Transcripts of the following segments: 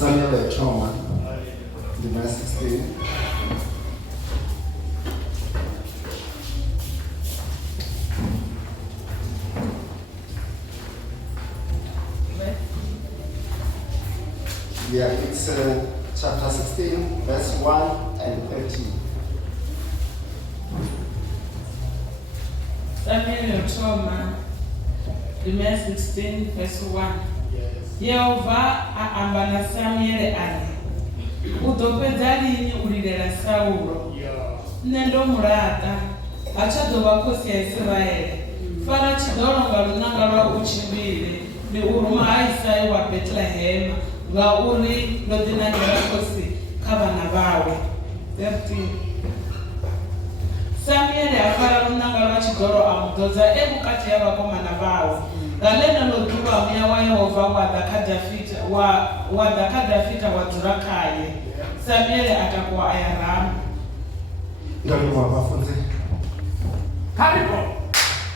Samuel Trauma, verse 16. Yeah, it's chapter 16, verse 1 and 13. Samuel Trauma, verse 16, verse 1. Yehova aamba na Samuel ari, udopedza lini u lilela Saulo? Nṋe ndo mulata, ha tsha ḓovha khosi ya Israele. Fara tshidolo nga lunanga lwa u tshimbile, ndi u ruma ha Isai wa Bethlehema, ngauri ndo ḓinangela khosi kha vhana vhawe. 13. Samuel afara lunanga lwa tshidolo a muḓodza vhukati ha vhakomana vhawe. Nga ḽeneḽo ḓuvha muya wa Yehova wa ḓa kha Dafita wa dzula khaye. Samuel a takuwa a ya Rama. Ndalivhuwa vhafunzi. Karibu.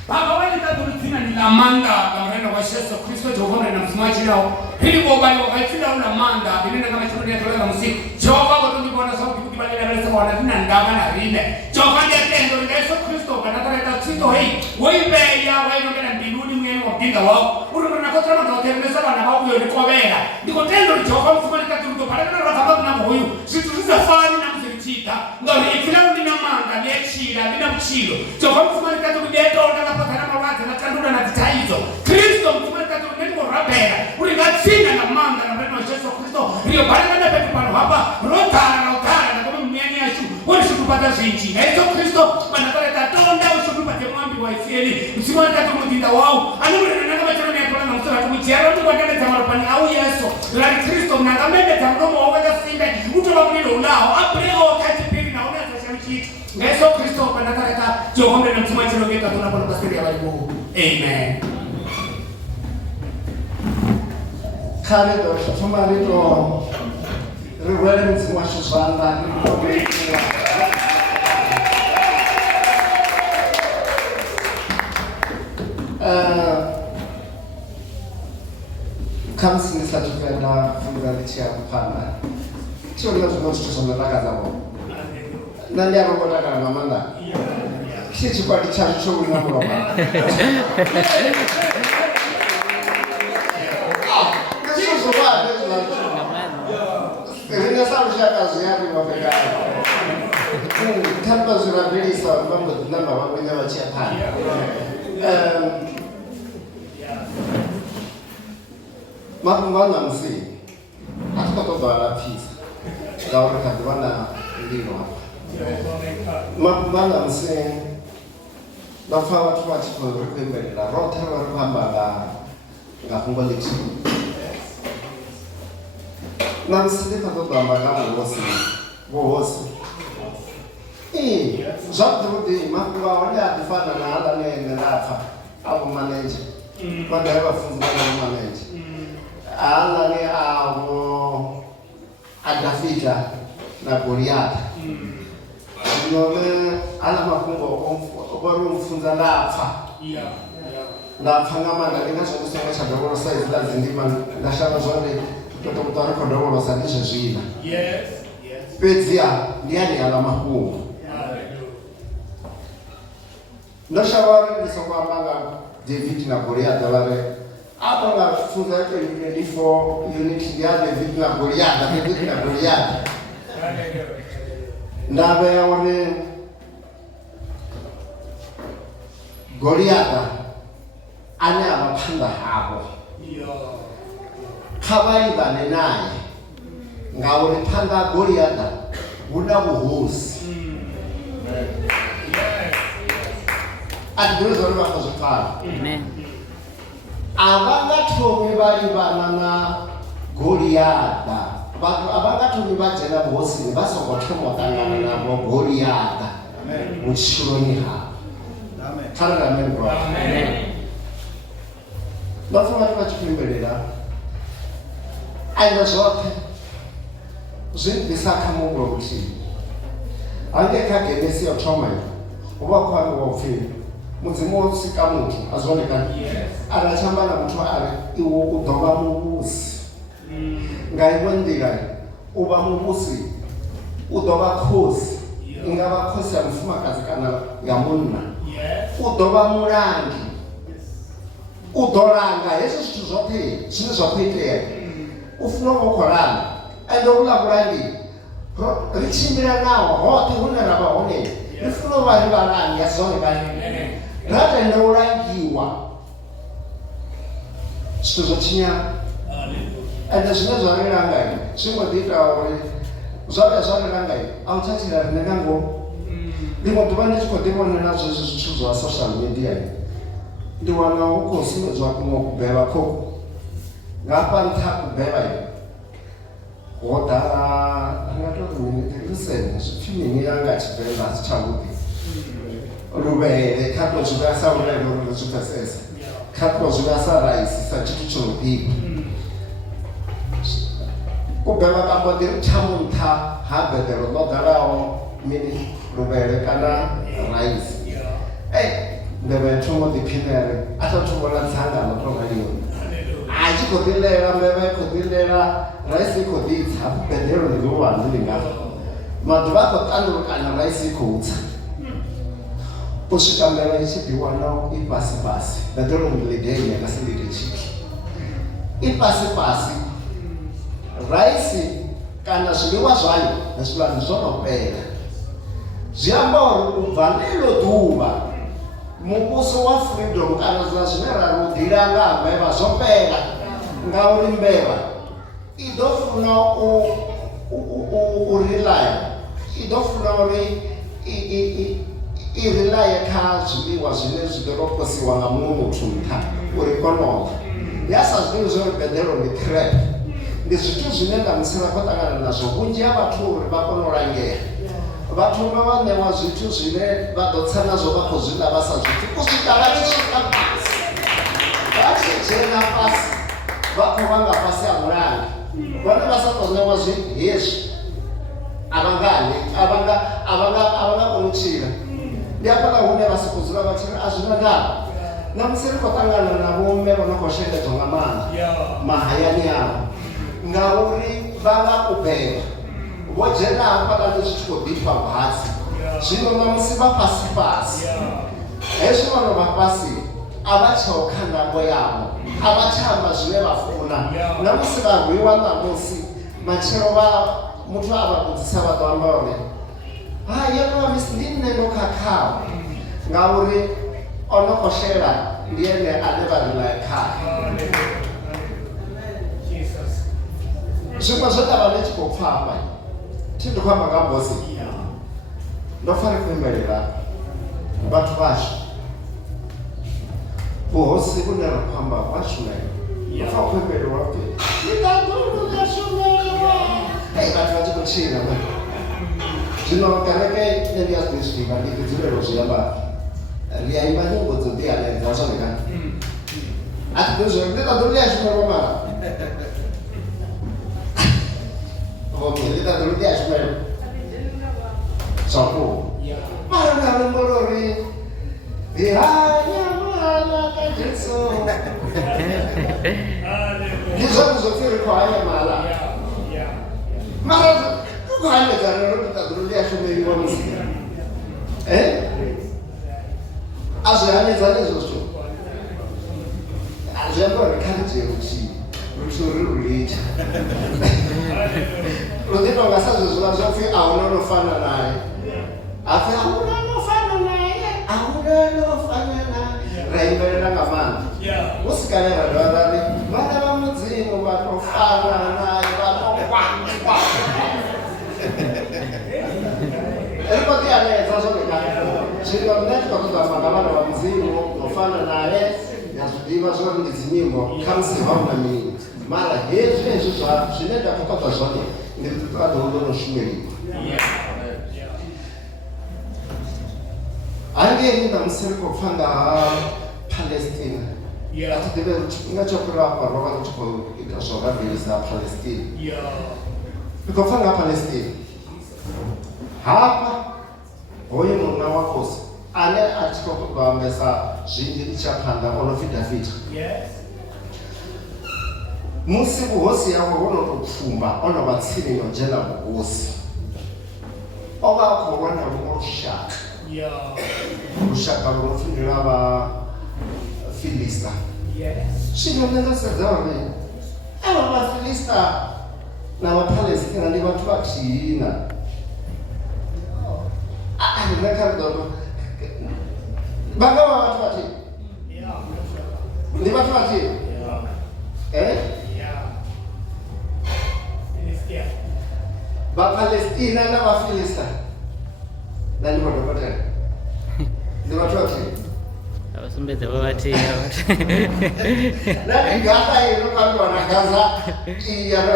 Baba wewe nitakulitina ni la manda la mrenda wa Yesu Kristo Jehova na msemaji lao. Hili bobali wakaitila una manda binene kama chumba ya tolega musiki. Jehova kwa tundi bwana sauti kukibali na resa kwa wana ndama na rine. Jehova ndiye tendo ni Yesu Kristo kana tareta Kristo hii. Wewe ya wewe ndio mbinguni mwenye wa pinga wao. Uri mwana kwa trama ndio tembeza bana wao yo likobera. Ndiko tendo ni Jehova msemaji katundo pale na rafa na huyu. Situ zisafari na mzilichita. Ndio ikilao ni manda ni chira ni mchilo. Jehova msemaji katundo ndio patana mawazi na tandura na zitaizo. Kristo mtume katoka ndio rabera. Uligatsina na manga na neno la Yesu Kristo. Ndio bali na pepo pano hapa. Rotara na kama mmiani yashu. Wale shukupata zinchi. Yesu Kristo anataleta tonda ushukupate mwambi wa Israeli. Msimani katoka mtinda wao. Anamwona na kama chana ya kwa na msura kumjera mtu kwa kale tamara pani au Yesu. La Kristo na kama mbele tamromo waweza simbe. Mtu wa mlilo unao. Apreo wakati pili na ona tashamchi. Yesu Kristo anataleta Jehova na mtumaji logeta tunapoona pastori ya walimu. Amen. Kale do somali do rewele mzimu wa shuzanda kamsini satuvenda funzalichia kupanda chio linazonochitosonatakazawo nandi arokotakala mamanda chichikwadi chacho choulinamuloma Tamba zvinabvirisa vambodzilamba vakwenya vachiapana mapungwana musi atikatobva alapisa ngauri kadivana ndino apa mapungwana musi vafa vatu vachikorekwemberera rota vari kuhamba ngafungwa leti namuside katobamba kavohosi vohosi zvakutoti makuva wande atifana naala nenapfa avo maneja vadai vafunzi vanavo maneja aala neavo adafita nagoriata zvinove ala mafungo vari mufunza ndapfa ndapfa ngamana ndingazvakusenga chadokorosaidzi ladzindima ndashava zvone totokutaura kodokorosa ndizvezvina pedzia ndiani ala mafungo ndoshava rindiso kwambanga David na Goliath vari apa ngafunza yacho 24 unit ya David na Goliath ndava yaone Goliath ane avapanda havo kavaivane naye ngauri panda Goliath huna vuhosi atidhozori vakazvifara avangatomi vaivana na Goliath vanhu avangatomi vajena vuhosini vasongotongotangana navo Goliath muchironi havo tariramenwa vafumati vachipemberera aina zvote zvinobvisa kamugro kuti hange kagenesi yautoma uva kwami waupfiri mudzimu wosika muntu azionekana arachamba na mutu ari iwo udhova muvuzi nga iṅwe nḓila u vha muvhusi u ḓo vha khosi, i nga vha khosi ya mufumakadzi kana ya munna, u ḓo vha mulangi, u ḓo langa hezwi zwithu zwoṱhe zwine zwa khou itea. U funa u vha u khou langa, ende uḽa vhulangi ri tshimbila naho hoṱhe hune ra vha hone, ri funa u vha ri vhalangi, a si zwone vhani ra tenda u langiwa zwithu zwo tshinyala. Ende zwine zwa ri langa zwi mbo ḓi ita uri zwa vhuya zwa ri langa a u tsha tshila riṋe nga ngomu. Ḽiṅwe ḓuvha ndi tshi khou ḓi vhonela zwezwi zwithu zwa social media, ndi wana hu khou sumbedziwa kuṅwe kubeba khokho nga hafha nṱha kubeba ho ḓala nga tori mini risene zwipfi mini ya nga Tshivenḓa a si tshavhuḓi, luvhele kha to zwi vhea sa luvhele uri ri zwi pfesese, kha to zwi vhea sa raisi sa tshithu tsho no ḓifha. Kubeba ka mbo ḓi ri thamu nṱha ha beḓelo ḽo ḓalaho mini luvhele kana raisi. Mbevha thoma ḓiphinele a tha thu vhona dzangano to raliho, a tshi khou ḓi ḽela mbevha i khou ḓi ḽela, raisi i khou ḓi tsa, beḓelo ndi ḽihulwane ḽi ngafha, maḓuvha a khou ṱandulukana raisi i khou tsa. U swika mbevha i tshi ḓi wana i fhasi, beḓelo ndi ḽidenya nga si ḽite tshithu, i fhasi. Raisi kana zwiḽiwa zwayo hezwiḽani zwo no fhela, zwi amba uri u bva ḽeḽo ḓuvha muvhuso wa freedom kana zwa zwine ra ri u ḓila nga ha mbevha zwo fhela, ngauri mbevha i ḓo funa u relaya, i ḓo funa uri i relaye kha zwiḽiwa zwine zwi ḓo to posiwa nga muṅwe muthu nṱha uri konoga. Ya sa zwiḓivhi zwo ri beḓelo ndi crap, ndi zwithu zwine nga musi ra khou ṱangana nazwo vhunzhi ha vhathu uri vha kone u langea. Vha thoma vha ṋewa zwithu zwine vha ḓo tsa nazwo vha khou zwi ḽa vha sa zwithu, u swika vha tshi swika fhasi, vha tshi dzhena fhasi vha khou vha nga fhasi ha mulangi, vhone vha sa tou ṋewa hezwi a vha nga koni u tshila. Ndi hafhaḽa hune vha sokou dzula vha tshi ri a zwi na ndavha. Na musi ri khou ṱangana na vhomme vho no khou shengedzwa nga maanḓa mahayani avho, ngauri vha vha kubeba vho dzhena hafhaḽani zwi tshi khou ḓifha vhatsi. Zwino na musi vha fhasi, hezwi vho no vha fhasi a vha tsheho kha ndango yavho, a vha tsha amba zwine vha funa. Na musi vha rwiwa ṋamusi, matshelo muthu a vha vhudzisa vha ḓo amba uri yenovha misi ndi nṋe ndo khakhaho, ngauri o no khou shela ndi ene ane vha ri lae khae. Zwiṅwe zwe nda vha ndi tshi khou pfa hafha, thi ndi khou amba nga bosi, ndo pfa ri khou imbelela vhathu vhashu vhuhosi vhune ra khou amba vha shumela, ndo pfa khou imbelelwa pfi ḽiṱaḓulu ḽa shumelwa, vhathu vha tshi khou tshila. Zwino kereke ndi a zwi ḓivha, ndi ḓi dzulela u zwi amba, ri a imba nyimbo dzo ḓihanedza zwone kana a thi ḓivhi zwori ḽiṱaḓulu ḽi a shumelwa mara ḽiṱaḓulu ḽi a shumelwa zwavhuḓi, mara ndi a humbula uri hanya ka Jesu, ndi zwone zwo pfhi ri khou hanya mala, mara ri khou hanyedzana ro ḽiṱaḓulu ḽi a shumeliwa musi a zwi hanedzani ezwo zwithu, zwi amba uri kha ri dzhie luthihi ri lu litsha. Lu ḓi tonga sa zwezwiḽa zwa pfhi a huna no fana naye, hapfi a huna no fana naye, a huna no fana naye, ra imbelela nga maanḓa. Hu si kale ra dovha ra ri vhana vha mudzimu vha to fana naye, vha to kwakwa, ri khou ḓi hanedza zwone kana. Zwino nṋe ndi khou ṱoḓa amba nga vhana vha mudzimu no fana naye, ya zwi ḓivha zwori ndi dzi nyimbo kha musi vha huna mini, mara hezwi zwine nda khou ṱoḓa zwone ndi ḽiṱaḓulu ḽo no shumeliwa. Hangei na musi ri khou pfa nga ha Palestine, a thi ḓivhi uri tshifhinga tsho fhiraho afha ro vha ri tshi khou ita zwa u rabelisa Palestine. Ri khou pfa nga ha Palestine, hafha hoyu munna wa khosi ane a tshi khou ṱoḓa ambesa zwinzhi i tsha phanḓa o no pfi Davida, musi vhuhosi yawe ho no tou pfumba o no vha tsini no dzhena vhuhosi o vha a khou lwa na luṅwe lushaka lushaka lu no pfhi ndi lwa vhafilista zwino nṋe ndo sedza uri avha vhafilista na vhaphalestina ndi vhathu vhathihi na nṋe kha ri ḓo vha nga vha vhathu vhathihi ndi vhathu vhathihi vhaphalestina na vhafilista na ndi madokotela ndi vhathu vhathihi abasumbedza vha vhathihi na ndi gaza ino kambiwa na gaza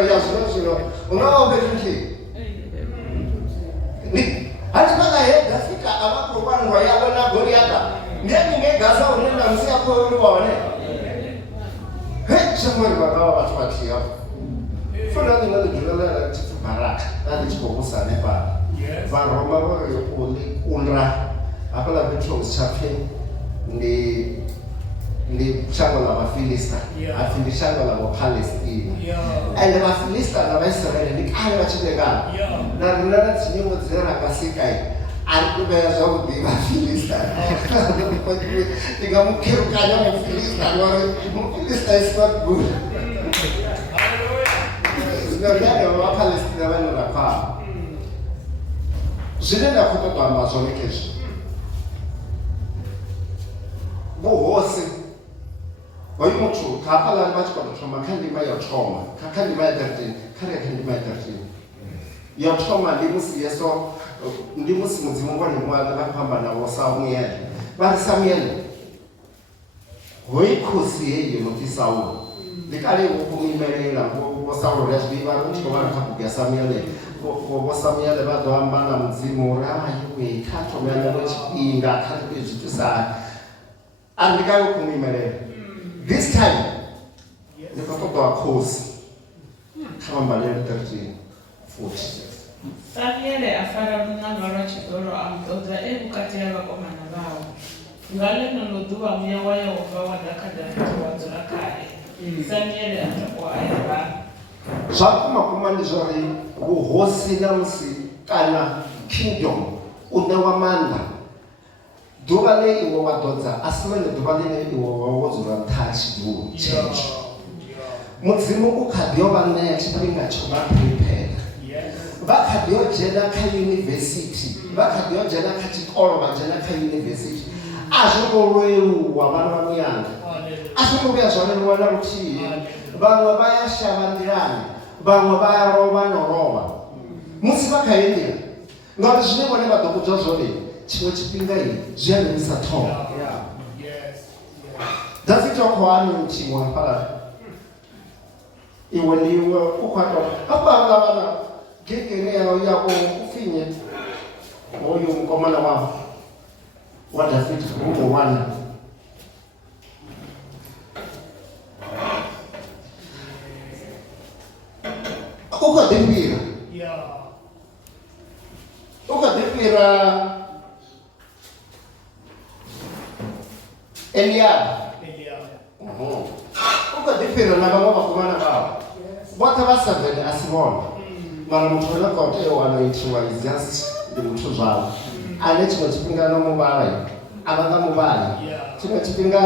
ya zwino unaombe nthihi hati vakahedha fika avakurwanwa yavo na goriata ndeningegasa unenda musiyakouriwane shamwari vakava vatu vatiyavo funa ndingadidhulelela tifu baraka nandichikokusane pa varoma vari unra apala petros chape ndi shango la vafilista afi ndi shango la vapalestina and vafilista na vaisraeli ndi kale vachinekana na rina na dzinyimbo dzine rakasikai ari kuveya zvakudii vafilista ndingamukherukanya mufilista ngori mufilista is not good zvinoriane vavapalestina vanorakwava zvine ndakutotoamba zvone kezvo vuhosi hoyu muthu khaapalani va chikotothoma kha ndima ya thoma kha ndima ya 13 khari kha ndima ya 13 ya thoma ndi musi mudzimu ngoni mwana va famba navo Samuel va ri Samuel hoyi khosi heyi no pfi Saulo ndi kale ukumimelela vo Saulo ya zwiva ri tshi vha kha buku ya Samuel vo Samuel vha ḓo amba na mudzimu ra iwe kha thoma ya no tshifhinga kha ri zwitisa andikayo kumimelela this time ndikatotoa khosi kha vambalele 13 40 Samuel afara lunanga lwa tshidolo a muṱoḓa vhukati ha vhakomana vhawe nga ḽeneḽo ḓuvha muya wa Yehova wa ḓa kha Davhidi wa dzula khae Samuel a takuwa a ya vha zwa kuma ndi zwori vhuhosi na musi kana kingdom u ṋewa maanḓa ḓuvha ḽe iwe wa ḓodza a si ḽone ḓuvha ḽine iwe wo dzula nṱha ha tshidulo tshetsho mudzimu u kha ḓi yo vha ṋea tshifhinga tsho vha prepare vha kha ḓi yo dzhena kha yunivesithi vha kha ḓi yo dzhena kha tshikolo vha dzhena kha yunivesithi a zwo ngo leluwa vhana vha muyanga a zwo ngo vhuya zwa leluwa na luthihi vhaṅwe vha ya shavha nḓilani vhaṅwe vha ya lovha no lovha musi vha kha heyi nḓila ngauri zwine vhone vha ḓo vhudzwa zwone tshiṅwe tshifhinga zwi a lemisa ṱhoho Davhidi o khou anointiwa hafhaḽa iwe ndi iwe u khou ato hafha havhala vhana gegeni yako ufinye hoyu mukomana wa Davhidi u wana u khou ḓifhira Eliab u khou ḓifhira na vhaṅwe vhakomana vhawe vhoṱhe vha 7 a si vhone mara muthu ane khou tea u anointiwa is just ndi muthu zwawe ane tshiṅwe tshifhinga na muvhali a vha nga muvhali tshiṅwe tshifhinga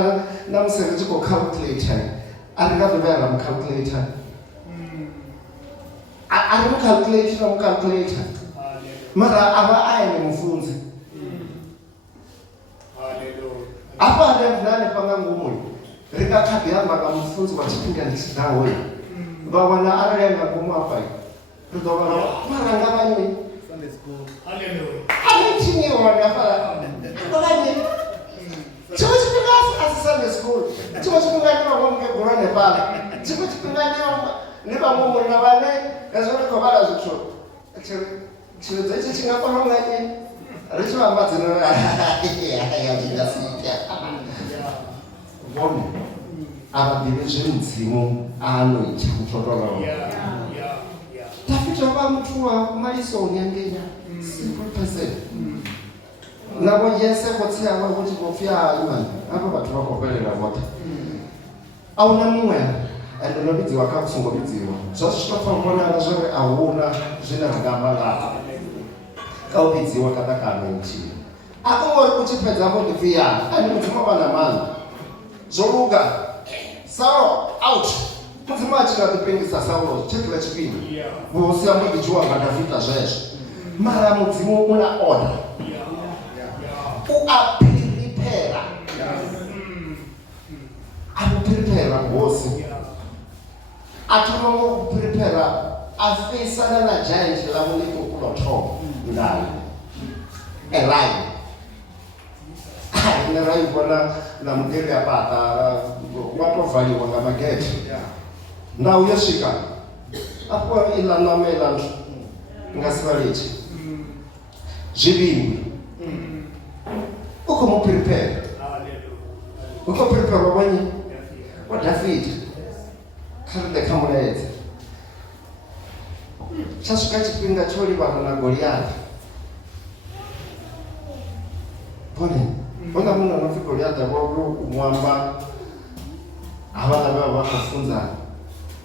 na musi ri tshi khou calculate a ri nga ḓo vhuya ra mucalculator a ri mucalculate na mucalculator mara a vha a ene mufunzi hafha hanefha nga ngomu ri nga kha ḓi amba nga mufunzi wa tshifhingani tshiḓaho vha wana arali a nga ngomu hafha ri ḓo vhona mara nga vhani anointingiwa hafhaḽa vhani tshiṅwe tshifhinga a si Sunday school tshiṅwe tshifhinga ni vhaṅwe mukegulu hanefhaḽa tshiṅwe tshifhinga ni vhaṅwe munna vhane hezwo ri khou vhala zwithu tshiredzo itshi tshi nga kona u nga nyi ri tshi vhamba dzino ya zvingasita vhone a vha ḓivhi zwe mudzimu a anointa muthu o tou ralo Davhidi o vha muthu wa maliso u nyangenya simple person navho yese khotsi yawe hu tshi khou pfhi imani havho vhathu vha khou fhelela vhoṱhe a huna muṅwe ende no vhidziwa kha songo vhidziwa zwa zwi to fhambana zwori a huna zwine ra nga amba ngaho ka u vhidziwa kana kana nthihi a ko ngori u tshi fhedza vho ḓi pfiyana ende mudzimu vha na maanḓa zwo luga Saulo out mudzimu a tshi nga ḓipengisa Saulo tshekhiḽa tshifhinga vhusi a mbo ḓi dzhiwa nga Davida zwezwo mara mudzimu u na order u a prepare a prepare ngosi a thoma u prepare a facana na giant la mu ḽi khou lwa thoma ndani line ine ra i vhona na mudeli a pata wa to valiwa nga magete ndau yo swika afho ila namela nga sivalithi zwivhili u khou mu prepare u khou prepare wani wa David kha ri kha mulaedza tsha swika tshifhinga tsho livhana na Goliath bona munhu anopfi Goliath vo mwamba havana vha khou funza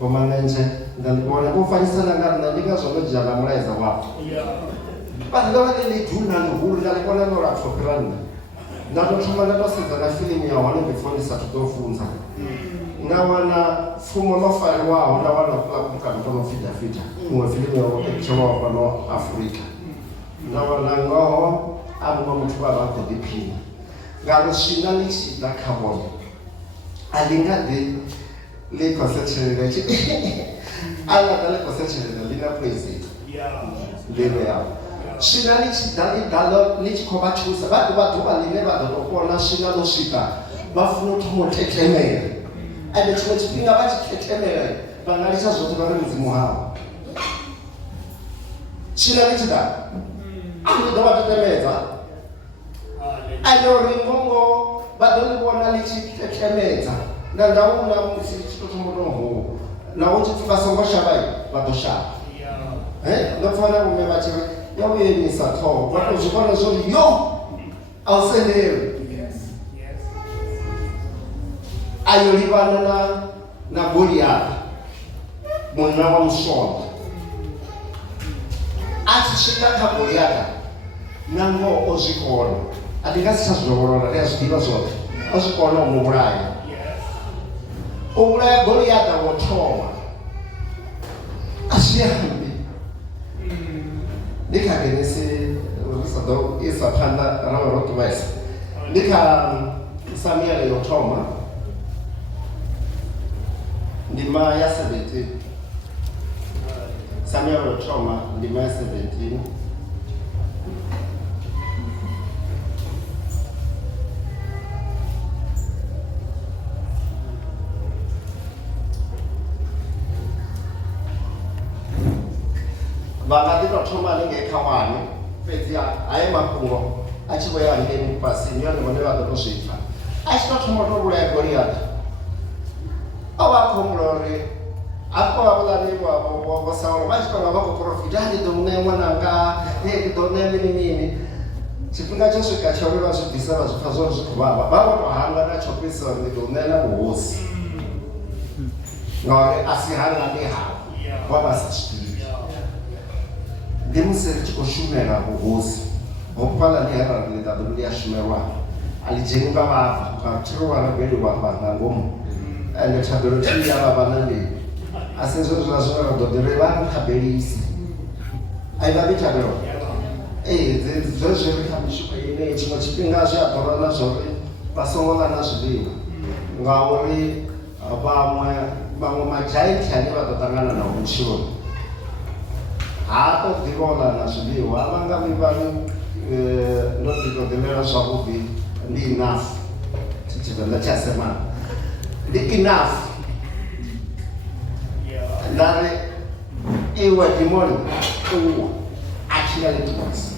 vho manenje ndandibona vho fanyisana nga nṋe ndi ngazwo ndo dzhia na mulaedza wavho vhathu ndo vha ḽi duna ḽihulu nda ḽi kona no lapfho fhira nṋe nda to thoma nda to sedza na fiḽimu ya hone before ndi sathu ḓo funza nda wana pfumo ḽo fariwaho nda wana mukano to no pfi Davida iṅwe fiḽimu ya etshelwaho fhano Afrika nda wana ngoho a muṅwe muthu vha vha khou ḓiphina ngauri swina ḽi tshi ḓa kha vhone a ḽi nga ḓi ḽi khou setshelela a ḽa ḓa ḽi khou setshelela ḽi na poison nḓivho yavho swina ḽi tshi ḓa ḽi ḓa ḽi tshi khou vha thusa vha ḓuvha ḽine vha ḓo tou kona swina ḽo swika vha funa u thoma u thethemela ende tshiṅwe tshifhinga vha tshi thethemela vha nga litsha zwoṱhe vha ri mudzimu havho swina ḽi tshi ḓa a ḽi ḓo vha tetemedza ende uri ngoho vha ḓo ḽi vhona ḽi tshi thethemedza na ndauna musi tshi tou thoma u tou na u tshi pfhi vha songo shavha vha ḓo shavha ndo pfha na vhume vha tshi ri yo vhuyenisa ṱhoho vha tou zwi vhona zwori yo a u sendeli ayo livhana na Goliath munna wa musonda a tshi swika kha Goliath na ngoho o zwi kona a ndi nga si tsha zwi dovholola ri a zwi ḓivha zwoṱhe o zwi kona u mu vhulaya u vhulaya Goliath wo thoma a zwi ambi ndi kha Genesis ri sa ḓo isa phanḓa ra ro ṱuvhesa ndi kha Samuel yo thoma ndima ya 17 Samuel yo thoma ndima ya 17 vha nga ḓi tou thoma haningei kha wane fhedzi haye mafhungo a tshi vho ya haningei fhasini yone vhone vha ḓo tou zwi pfha a tshi tou thoma u tou vhulaya Goliath o vha a khou humbula uri afho havhuḽani vho Saulo vha tshi tonga vha khou profita ndi ḓo ṋea ṅwananga ndi ḓo ṋea mini mini tshifhinga tsho swika tsha uri vha zwi bvisa vha zwi pfha zwori zwi khou vhavha vha vho tou hanga na tsho fhisa uri ndi ḓo ṋea na vhuhosi ngauri a si hanga ndi havho vha vha sa zwiḓivhi ndi musi ri tshi khou shumela vhuhosi hofhaḽani arali ḽi ḓaḓo ḽi a shumelwa a ḽi dzheni nga vhabva nga thiriwa rabeliwa nga ngomu ende thabelo thi ya vha vha na mbili a si zwo zwa zwine ra ḓo ḓi ri vha khabelisi a i vha vhi thabelo zwezwi ri kha mishumo yeneyi tshiṅwe tshifhinga zwi a ḓora na zwori vha songo ḽa na zwiḽiwa ngauri vhaṅwe majainti ane vha ḓo ṱangana na vhutshiloni ha to ḓivhola na zwiḽiwa vha nga vhivhani ndo ḓi tou ḓivhela zwavhuḓi ndi enough tshivenḓa tsha semana ndi enough nda ri iwe dimoni uwa a tshi nga ḽiṱuwasi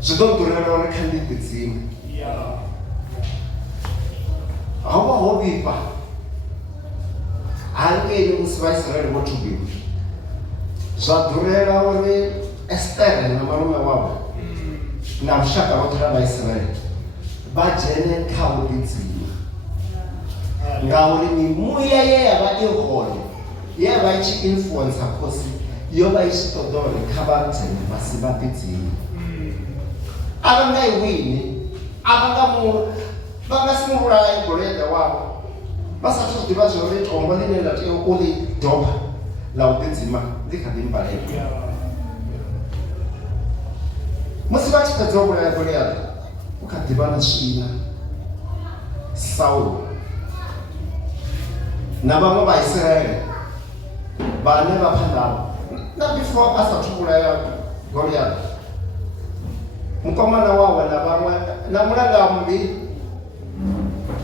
zwi ḓo ḓurela uri kha ndi ḓidzime ho vha ho vhifha hangei musi Vaisraeli vho thubiwa zwa ḓurela uri Estere na malume wavho na lushaka lwoṱhe lwa Vaisraeli vha dzhene kha u ḓidzima ngauri mimuya ye yavha I hone ye vha I tshi influence khosi yo vha I tshi ṱoḓa uri kha vha dzene fhasi vha ḓidzime. A vha nga I wini, vha nga si muvhulaye Goliath wavho vha sathu ḓivha zwori tombo ḽine nda tea u ḽi doba ḽa u ḓidzima ḽi kha ḓi mbalela. Musi vha tshi fhedza u vhulaya Goliath u kha ḓi vha na swina Saul na vhaṅwe vha Israele vhane vha phanḓa na before a sathu vhulaya Goliath, mukomana wawe na vhaṅwe na mulanga muvhili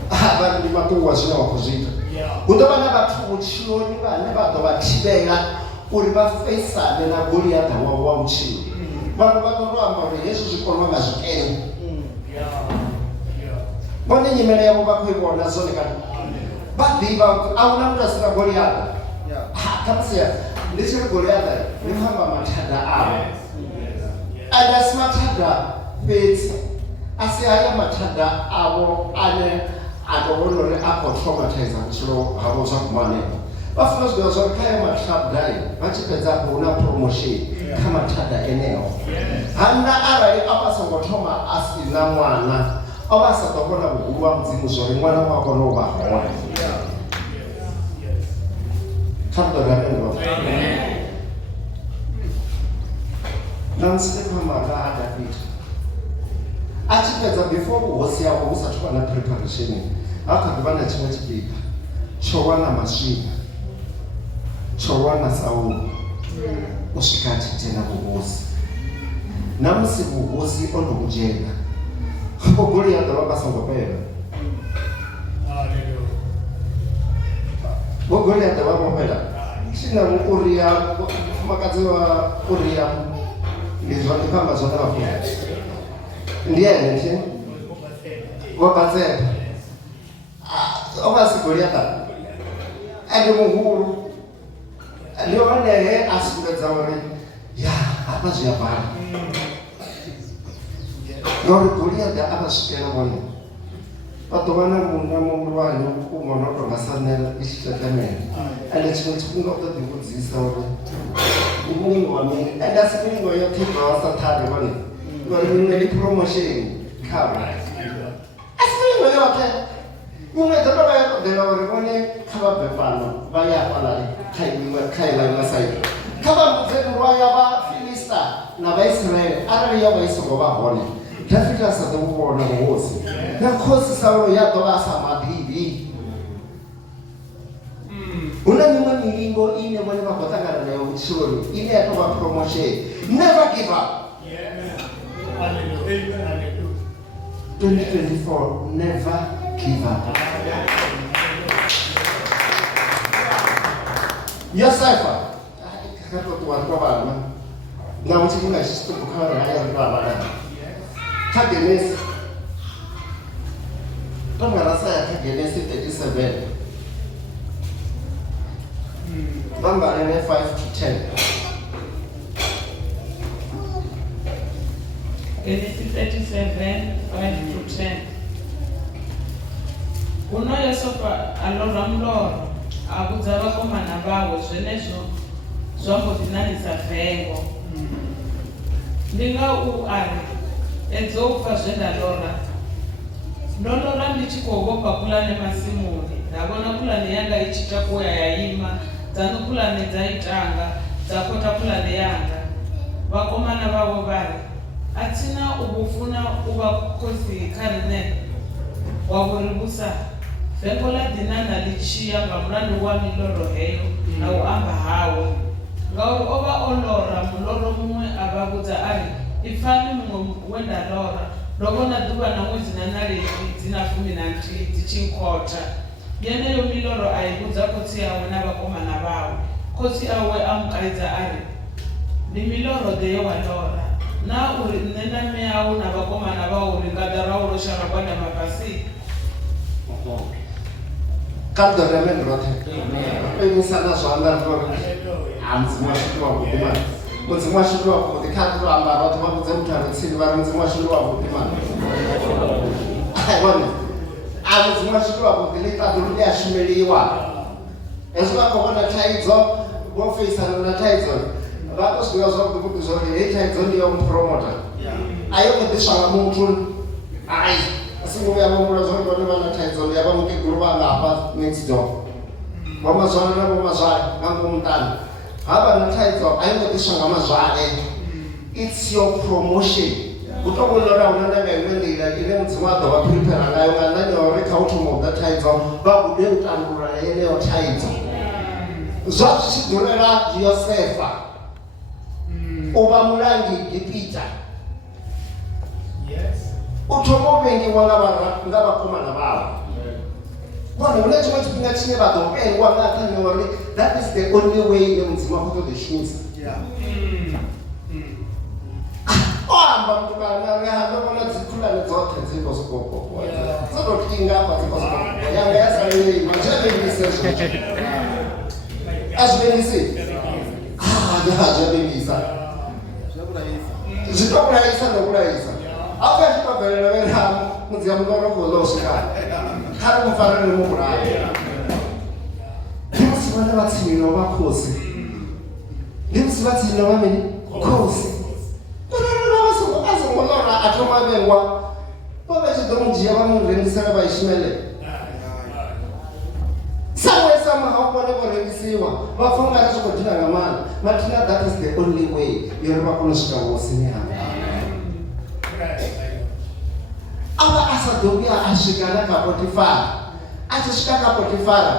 vha ndi maṱuwa zwine wa khou zwi ita. Hu ḓo vha na vhathu vhutshiloni vhane vha ḓo vha thivhela uri vha feisane na Goliath wavho wa vhutshilo. Vhaṅwe vha ḓo amba uri hezwi zwi konwa nga zwikene. Vhone nyimele yavho vha khou I vhona zwone kana vha ḓivha a hu na muthu a si na Goliath. Khamusi ndi tshi ri Goliath ndi khou amba mathada avho. And a si mathada fhedzi a si haya mathada avho ane a ḓo vhona uri a khou traumatize vhutshilo havho zwakuma hanefho. Vha funa zwiḓivha zwori kha ya mathada vha tshi fhedza afho hu na promotion kha mathada eneyo. Hana arali a vha songo thoma a si na ṅwana o vha sa ḓo vhona vhuhulu ha mudzimu zwori ṅwana wa kona u vha hone. Kha ḓo ramengo. Na musi ndi khou maga a David a tshi fhedza before vhuhosi yavho hu sathu vha na preparation a kha ḓi vha na tshiṅwe tshipiḓa tsho wana maswina tsho wana Saul u swika a tshi dzhena vhuhosi. Na musi vhuhosi o no vhu dzhena Goliath vha vha songo fhela. Goliath vha vho fhela tshina Uria mufumakadzi wa Uria ndi zwa ndi khamba zwone vha funa ndi ene tshi wa Batseba o vha si Goliath ende muhulu ndi hone he a sumbedza uri ya hafha zwi a bala ngauri Goliath a vha swikela vhone vha ḓo vha na munna muhulwane vhukuma no tou nga sanela I tshi tetemela ende tshiṅwe tshifhinga u ḓo ḓi vhudzisa uri mulingo wa mini ende a si milingo yoṱhe I bva wa Saṱhane vhone ngori miṅwe ndi promotion khavho a si milingo yoṱhe. Miṅwe ḓo tou vha ya ṱoḓela uri vhone kha vha bve fhano vha ya fhaḽani kha iḽa iṅwe saidi kha vha mbudze nndwa ya Vhafilista na Vhaisraele arali yo vha I songo vha hone David a sa ḓo vhu vhona vhuhosi na khosi Saulo ya ḓo vha a sa maḓivhi. Hu na miṅwe milingo ine vhone vha khou ṱangana nayo vhutshiloni ine ya tou vha promotion. Never give up. 2024 never give up. Yosefa kha tou ṱuwa ri tou vhana nga tshifhinga tshi tshiṱuku kha ri haya ri tou vhana kha Genesis tou nga ra sa ya kha Genesis 37 vhambalele 5 to 10. Genesis 37, 5 to 10. Uno Yosefa alora mloro a vhudza vhakomana vhawe zwenezwo zwa mbo ḓi ṋaṋisa vengo. Ndi nga u ari edzo u pfa zwe nda lora. Ndo lora ndi tshi khou vhofha pulane masimuni nda vhona pulane yanga I tshi takuya ya ima dzaṅwe pulane dza itanga dza khotha pulane yanga. Vhakomana vhawe vha ri a tsina u vhufuna u vha khosi kha riṋe wa vho ri vhusa vengo ḽa ḓinana ḽi tshiya nga mulandu wa miloro heyo na u amba hawe ngauri o vha o lora muloro muṅwe a vha vhudza a ri I pfani muṅwe we nda lora ndo vhona ḓuvha na ṅwedzi na ṋaledi dzina 12 dzi tshi nkhotha. Yeneyo miloro a I vhudza khotsi yawe na vhakomana vhawe. Khotsi awe a mukaidza a ri ndi miloro ḓe ye wa lora na uri nṋe na mme yau na vhakomana vhau ri nga ḓa ra u losha ra gwada mafhasi. Kha ḓo reme roṱhe imisana zwanḓa ri tori a mudzimu washu ndi wavhuḓi mani mudzimu washu ndi wavhuḓi kha ri tou amba roṱhe vha vhudze muthu a re tsini vha ri mudzimu washu ndi wavhuḓi mani vhone a mudzimu a tshi tou vha ḓi ḽita ḓulu ḽi a shumeliwa. Hezwi vha khou vhona thaidzo vho feisana na thaidzo vha tou zwiḓivha zwavhuḓi vhuḓi zwa uri hei thaidzo ndi ya mupromota. A yo khou ḓiswa nga muthu ai a songo vhuya vha humbula zwa uri vhone vha na thaidzo ndi ya vha mukegulu vha ngafha next door. Vho mazwale na vho mazwale nga ngomu muṱani. Havha na thaidzo a yo khou ḓiswa nga mazwale. It's your promotion. U tou vhona uri a huna na nga iṅwe nḓila ine mudzimu a ḓo vha prepare ngayo nga nnḓani ya uri kha u thoma u ḓa thaidzo vha gude u tandulula yeneyo thaidzo. Zwa zwi tshi ḓurela Yosefa u vha mulangi Gibita. U thoma u vhengiwa nga vhakomana vhawe. Vhona huna tshiṅwe tshifhinga tshine vha ḓo vhengwa nga nṱhani ya uri that is the only way ine mudzimu a khou ṱoḓa u shumisa. O amba mutukana ri ndo vhona dzi khulwane dzoṱhe dzi khou sokou dzo tou tinga hafha dzi khou sokou yanga ya sala yo ima zwi a vhengise a zwi vhengisi zwi a vhengisa zwi tou vhulaisa ndo vhulaisa afho a tshi tou bvelela vhena mudzimu ndo khou ḽa u swika kha ri mufarele mubulayo. Ndi musi vhana vha tsini na vha khosi ndi musi vha tsini na vha mini khosi ngolora a thoma vhengwa vha vha tshi ḓo mu dzhia vha mu rengisela vha ishimele somehow vhone vho rengisiwa vha pfa unga ri zwi khou dina nga maanḓa mathina that is the only way yori vha kone u swika vhuhosini havho. Ava a sa ḓo vhuya a swika na kha Potifara. A tshi swika kha Potifara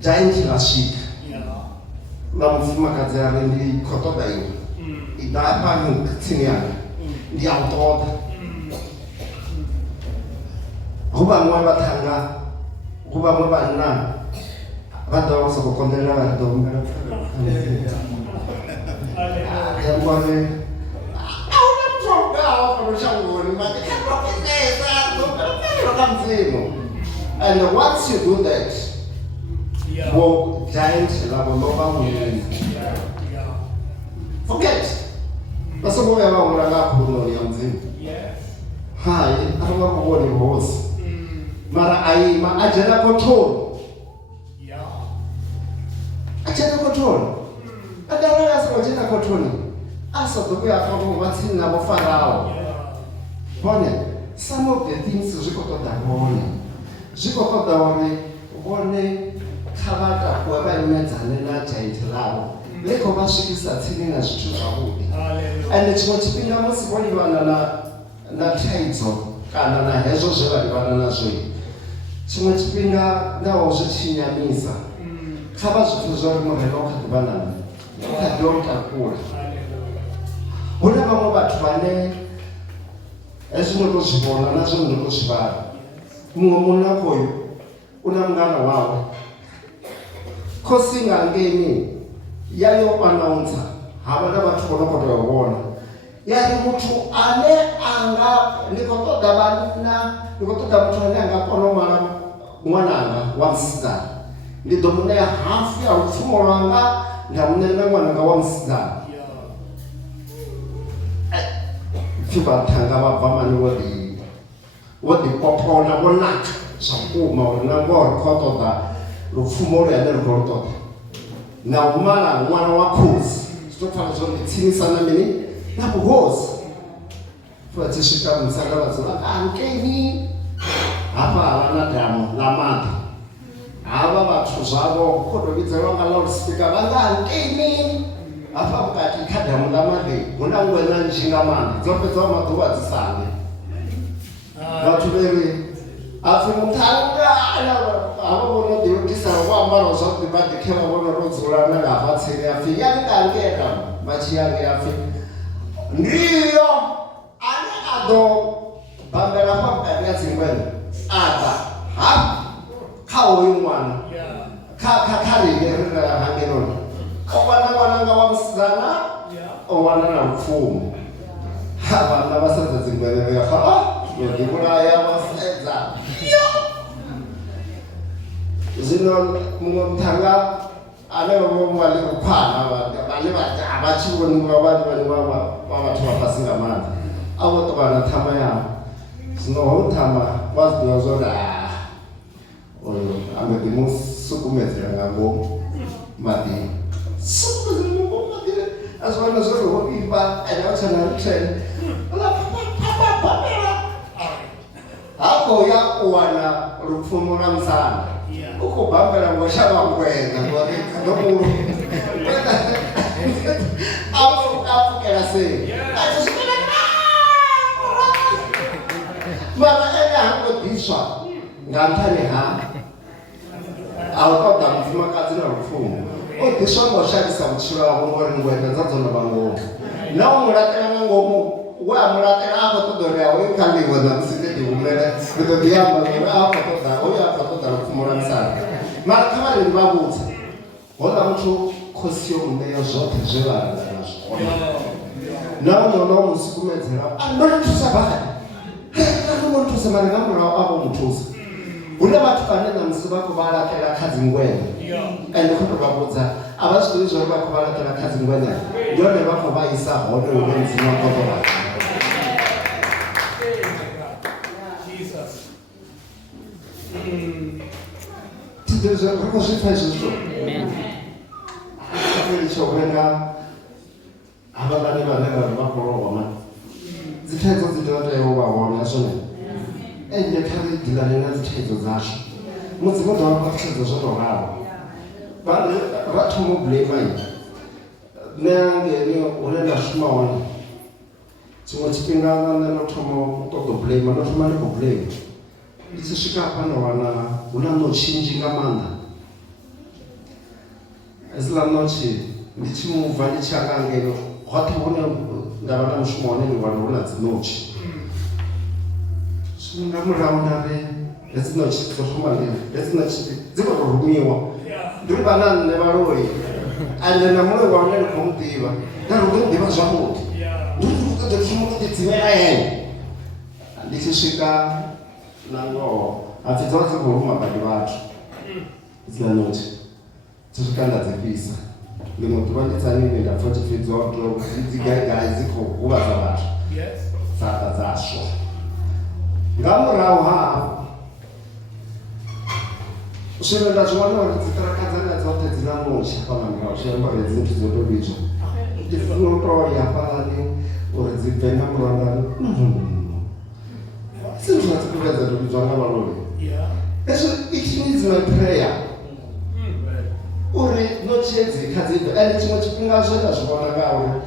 giant ḽa swika ḽa mufumakadzi a ri ndi khou ṱoḓa iwe i ḓa hafha tsini yanga ndi a u ṱoḓa. Hu vhaṅwe vhaṱhanga hu vhaṅwe vhanna vha ḓo vha sokou konḓelela vha ri ḓo humbela ngori ahuna muthu o lugaho fhano shangoni manje kha profesesa ḓo humbela kha mudzimu. And once you do that wo giant ḽavho ḽo vha wini. Forget vha songo vhuya vha humbula nga khulunoni ya mudzimu. Hai a vha khou vhoni hosi mara a ima a dzhena khothoni a dzhena khothoni a arali a songo dzhena khothoni a sa ḓo vhuya a kona u vha tsini na vho Farao. Vhone some of the things zwi khou ṱoḓa vhone zwi khou ṱoḓa uri vhone kha vha takuwe vha imedzane na giant ḽavho ḽi khou vha swikisa tsini na zwithu zwavhuḓi. And tshiṅwe tshifhinga musi vho livhana na thaidzo kana na hezwo zwe vha livhana nazwo tshiṅwe tshifhinga naho zwi tshi nyamisa kha vha zwithu zwo ri murena u kha ḓi vha na nṋe u kha ḓi o takula. Hu na vhaṅwe vhathu vhane hezwi ndo tou zwi vhona na zwo ndo tou zwi vhala. Muṅwe munna khoyu u na mungana wawe khosi nga ngeni ya yo announce havha na vhathu vho no khou tea u vhona ya ri muthu ane anga ndi khou ṱoḓa vhana ndi khou ṱoḓa muthu ane anga kona u mala ṅwananga wa musidzana ndi ḓo mu ṋea hafu ya lupfumo lwanga nda mu ṋea na ṅwananga wa musidzana. Pfhi vhathanga vha bva mani wo ḓi popona vho naka zwa vhukuma uri na ngoho ri khou ṱoḓa lupfumo luyane ri khou lu ṱoḓa na u mala ṅwana wa khosi zwi tou pfala zwo ndi tsinisa na mini na vhuhosi. Vha tshi swika musanda vha dzula ankeni hafha havha na damu ḽa maḓi havha vhathu zwavho khou tou vhidzelwa nga loudspeaker vha nga ankeni hafha vhukati kha damu ḽa maḓi hu na ngwena nnzhi nga maanḓa dzo fhedzaho maḓuvha dzi sane. Vhathu vheri apfhi muthanga havha vho no ḓilugisela vho ambara zwavhuḓi vhaḓi khe vha vhono tou dzula na hafha tsini apfhi ya ni kangeka vha tshi yange apfhi ndiyo ane a ḓo bambela hafha vhukati ha dzingwena a ḓa ha kha hoyu ṅwana kha rine ri hangenoni o wana ṅwananga wa musidzana o wana na lupfumo. Ha vhana vha sedza dzingwena vha kha yo ḓivhulaya vha sedza zwino muṅwe muthanga ane vha vho ṅwali lukhwana vhane vha tshi vhoniwa vhane vha vhathu vha fhasi nga maanḓa a vho tou vha na ṱhama yavho. Zwino ho ṱhama waziḓivha zwori oyo ambe ḓi mu sukumedzela nga ngomu maḓini, sukumedzela nga ngomu maḓini, a zwi vhona zwori ho vhifha ene a tsha na rithene hafho ya u wana lupfumo lwa musanda u khou bambela ngo shavha ngwenda ngori ḓomulu a pfukela sei mara ene ha ngo ḓiswa nga nṱhani ha u ṱoḓa mufumakadzi na lupfumo, o ḓiswa ngo shavhisa vhutshilo hawe ngori ngwenda dza dzo no vha ngomu, na u mulatela nga ngomu we a mulatela a khou ṱoḓa uri awe kha ḽiwe na musi ḓi humele ndi ḓo ḓi amba uri a khou ṱoḓa hoyo a khou ṱoḓa lupfumo lwa musanda. Mara kha vhalimi vha vhudza hoḽa muthu khosi yo muṋea zwoṱhe zwe vha langa nazwo, na u no mu sukumedzela ndo ri thusa badi ndo mu thusa mara nga murahu a vho muthusa. Huna vhathu vhane na musi vha khou vha laṱela kha dzingwenda ende khou tou vha vhudza a vha zwi ḓivhi zwori vha khou vha laṱela kha dzingwenda ndi hone vha khou vha isa hone hune mudzimu wa ṱoḓa ri khou zwi pfha hezwo zwithu kafeli tsho vhenga havhaḽani vhane vhari vha khou lovha mani dzi thaidzo dzi tea u vha hone zwone ende kha ri ḓilane na dzi thaidzo dzashu mudzimu ḓo vha khwaṱhisedza zwo tou ralo ra thoma u blame nṋe ngeni hune nda shuma hone tshiṅwe tshifhinga nṋe ndo thoma u ṱoḓa u blame ndo thoma ndi khou blame ndi tshi swika hafha nda wana hu na notshi nnzhi nga maanḓa. Hezwiḽa notshi ndi tshi mubva ndi tshi ya nga ngeno hoṱhe hune nda vha na mushumo hone ndi wana hu na dzi notshi. Zwino nga murahu nda ri hedzi notshi ḓo thoma hedzi notshi dzi khou tou rumiwa ndi ri vha na nṋe vhaloi ande na muṅwe wa hone ndi khou muḓivha nda ri u ḓo ḓivha zwavhuḓi ndi ri khou ṱoḓa thoma u ḓidzivhela ene. Ndi tshi swika na ngoho hapfi dzo vha dzi khou ruma badi vhathu hedziḽa notshi dzi swika nda dzi fhisa ḽiṅwe ḓuvha ndi tsanini nda pfha tshipfi dzi gaigai dzi khou huvhadza vhathu dzaṱa dzaswa. Nga murahu ha zwino nda zwi wana uri dzi ṱiraka dzanga dzoṱhe dzi na notshi hafhaḽa murahu zwi amba uri hedzi nthu dzo tou vhidzwa ndi funa u tou ya hafhaḽani uri dzi bve nga murandani since that's because I don't know about it. So it needs my prayer. Uri not yet because it and it's much bigger than us one ago.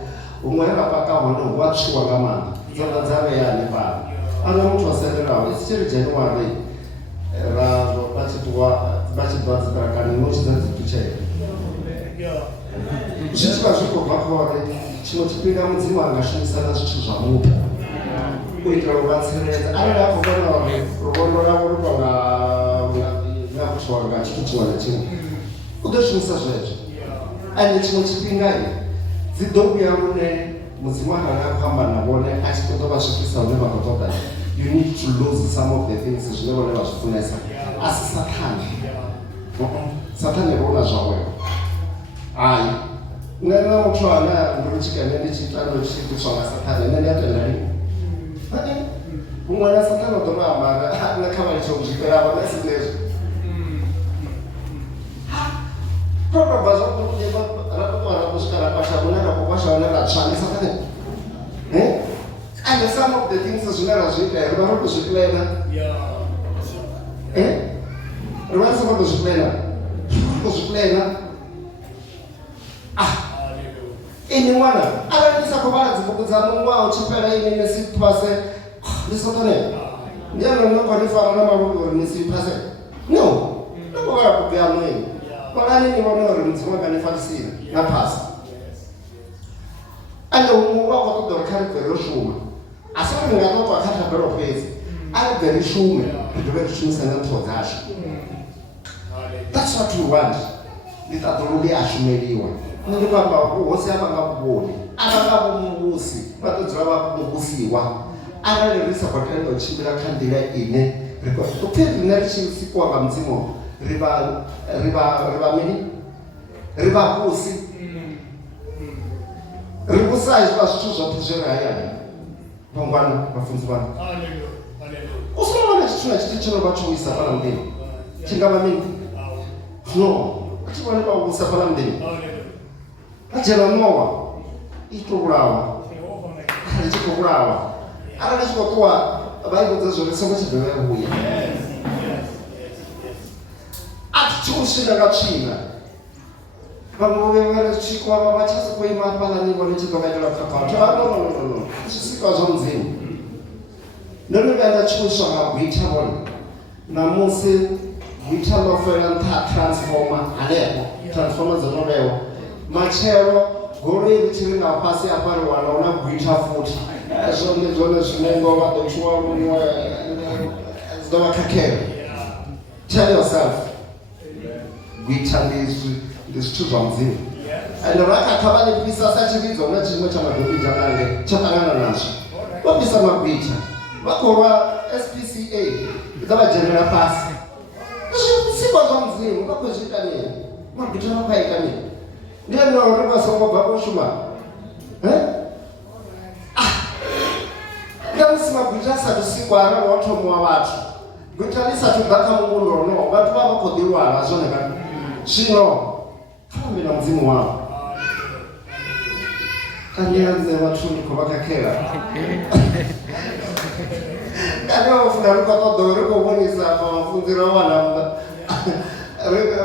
Umwe rapaka hono watshiwa nga maanḓa. Dzona dzawe ya Nepal. Ana muthu asendela it's still January. Ra batshitwa dzitarakani notshi dza dzi tuchela. Zwithu zwi khou bva kha uri tshiṅwe tshifhinga mudzimu anga shumisa na zwithu zwa mupo u itela u vha tsireledza arali a khou vhona uri luvhondo lwavho lu tou nga vhuthiwa nga tshithu tshiṅwe na tshiṅwe u ḓo shumisa zwezwo ande tshiṅwe tshifhinga dzi ḓo vhuya lune mudzimu arali a khou amba na vhone a tshi ṱoḓa vha swikisa hune vha khou ṱoḓa you need to lose some of the things zwine vhone vha zwi funesa a si sathane sathane vhona zwawewo hayi nṋe na muthu ane ndi ri tshikene ndi tshi ita ndo tshi itiswa nga sathane nṋe ndi a tenda lini umwana sathane ḓo vha mara nṋe kha vha litsho u zwifhela vhone si nezwo probably zwavhuḓi ra ṱoḓa ra khou swika ra kwasha hune ra khou kwasha hone ra tswa ndi sathane and some of the things zwine ra zwi ita ri vha ro tou zwi plana ri vha ri songo tou zwi plana ri khou zwi plana ini ṅwana arali ndi sa khou vhala dzibugu dzaṋu ṅwaha u tshi fhela ini ni si phase ndi sathane ndi ano no khou ni fara na maluvhi uri ni si phase no ndo khou vhala bugu yaṋu ini vhalani ni vhone uri mudzimu anga ni farisile na phasa ande huṅwe vha khou ṱoḓa uri kha ri bve ro shuma a si uri ni nga ṱoṱwa kha thabelo fhedzi a ri bve ri shume ri dovhe ri shumise na ntho dzashu. That's what we want. Ndi ṱaḓuluли a shumeliwa nṋe ndi khou amba hosi a vha nga vhuvhoni a vha nga vhumuvhusi vha ḓo dzula vha muvhusiwa arali ri sa khou tenda u tshimbila kha nḓila ine upfhi riṋe ri tshi sikiwa nga mudzimu ri vha mini ri vha vhusi ri vhusa hezwiḽa zwithu zwoṱhe zwi re hayani vhangwana vhafunzi vhanu u songo wana tuna chiti chinoba chiwisa pana mudini chingava mini no achionekwa kuwisa pana mudini achena Nowa itokulawa alichikokulawa alalichikokuwa vaibudza zvore songo chibheva uya atichikusvina katsvina vamwe varachikwa vachazokoima palaniwa nechikavaitira kakata no zvisikwa zvamudzimu ndonovaenda chikusva magwita vona namusi gwita lofera transformer alepo transformer dzinovewa machero goloi richiringa pasi apariwana una gwita futi zvone zvinenge vadochiwa mumwe zinovakakera. Tell yourself gwita ndizvithu zvamudzimu and rakakava nepisa sachividzwa nechimwe chamadhokita kange chakangana nazvo vapisa magwita vakorwa SPCA dzavajenera pasi zvisikwa zvamudzimu vakozviita nini magwita vakaita nini ndianori vasongobva kushuma ndamusi magwita asati sikwa arava watomuwa vatu gwita risati dzaka mungunono vatu vavakodirwara zvoneka zvino kambina mudzimu wavo kanyanze vatuniko vakakera kanofuna rikatodhori kumonisa pamafunziro awana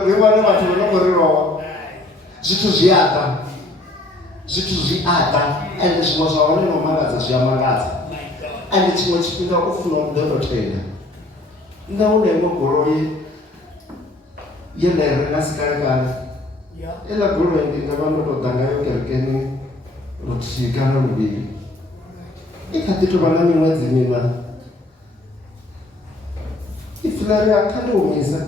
riwane vatu vanongorirowa zvithu zviada ende zvimwe zvavanenomangadza zviyamangadza ende chimwe chipinda kufuna kudondotenda ndaunemo goloi yelere nasikarekare ela goloi ndingavanotodhangayo kerekeni rutikana ruviri ikatitovana mimwedzi mina ifilari akandiumisa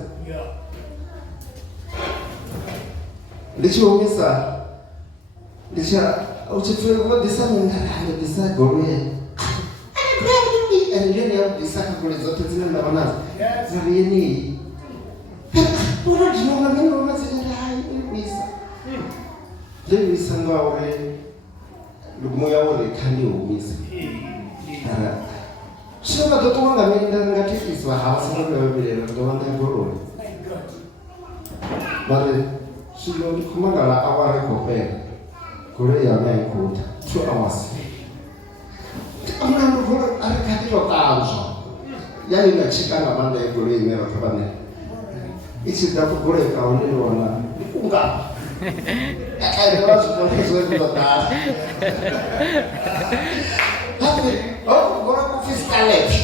ndichiumisa uchipfekodisa mindaandodisa goloi andiyoneyakudisa kakole dzote dzine ndavanadzo dzariyenei uro ndinona minomadzineaikuisa ndinoisa ngaure moya uri kandiumisa zvino vadotovanga minda ngatifiswa havasangaveverera ndovanga goloi mari zvino ndikumangala aware kopera goloi yamaikuta 2 hours amnanogolo arekatitotanzva yainachikanga manda egoloi inerakavane ichida kugoloi kauninoona ikungapa akaivazvitonezvekutodara okugora kufiskaleti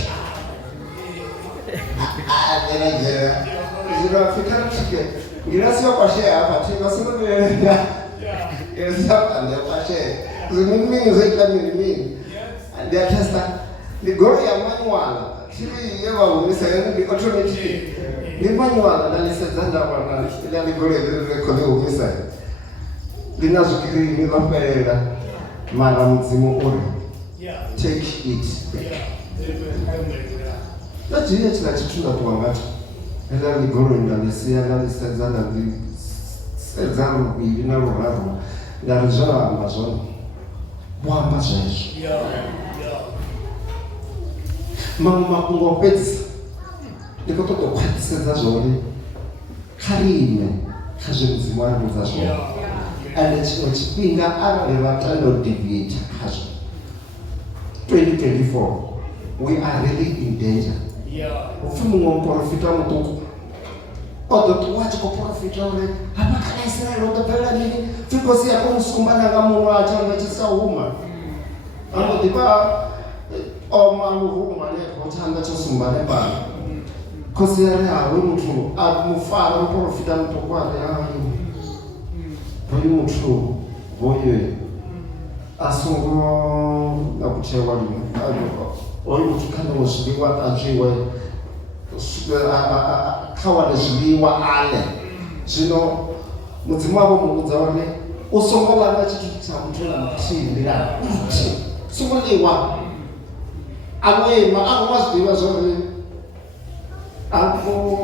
aderajera zvinafikaratike ngirasiwa kwashe apa tingasinoverera esapandekwashe zvinimini zoita mirimini ndiatesta ndigoro yamanywana chiri yevahumisa ndi automatic ndimanywana ndalisedza ndawana ndaligoro rekolehumisa linazvikirini vaperera mara mudzimu uri take it najiye chila chitunda tuwangati ela ligoro ndalisiya ndalisedza ndalisedza ruviri naruraru ndarizvaramba zvona bwamba zvezvo mamwe makungo opedzisa ndikototokwatisedza zvori karime kazvemudzimu ari kudza zvona ande chimwe chipinga arareva tanodivita kazvo 2024 we are really in danger upfi mumwe muprofita muduku odoti wachi kuprofita uri hapa kana Israeli otopera nini fikosiya kumusumba nanga munhu achanga chisauma anodipa omaruhuma nekotanga chosumba nebana kosi yari hawe mutu amufara muprofita muduku ari ayo voyu mutu voyu asungo nakuchewa oyu mutu kana wozvidiwa tanzviwe kawane zvidiwa ale zvino mudzimu wavo mukudza uri usongolana chitu chamutona muchimbira uti songoliwa amoema akomazvidiwa zvori apo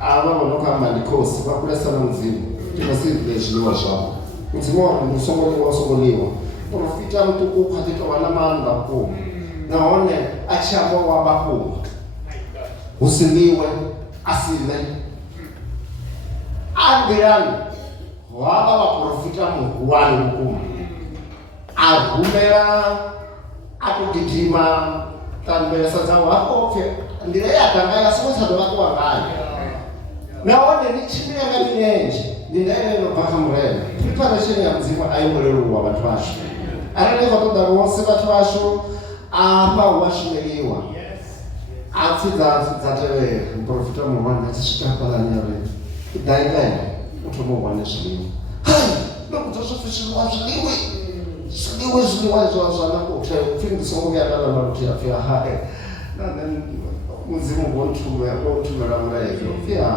ava vanokamba ndikosi vakulesana mudzimu tinosivile zvidiwa zvavo mudzimu wavo musongoliwa profita mutuku ukatitowana manga ku naone achamba wabakuma husiḽiwe a si ḽe. A nḓilani havha vhaprofita muhulwane vhukuma a rumela a to gidima tambesa dzawe hafho pfhi nḓila ye a danga ya songo tsha dovha ṱuwa ngayo. Nahone ni tshimbila nga milenzhe ndi ndaela ino bva kha murena. Preparation ya mudzimu a i ngo leluwa vhathu vhashu. Arali ni khou ṱoḓa vhose vhathu vhashu afha hu a shumeliwa. A pfhi dza tevhela muprofita muhulwane a tshi swika hafhaḽani a ri ḓai u thoma u wane zwiḽiwa. Hai ndo kudza zwo pfhi zwiḽiwa zwa na kuthe pfhi ndi songo vhuya nda ḽa luthihi a pfhi hai mudzimu wo nthumela mulaedza pfhi hai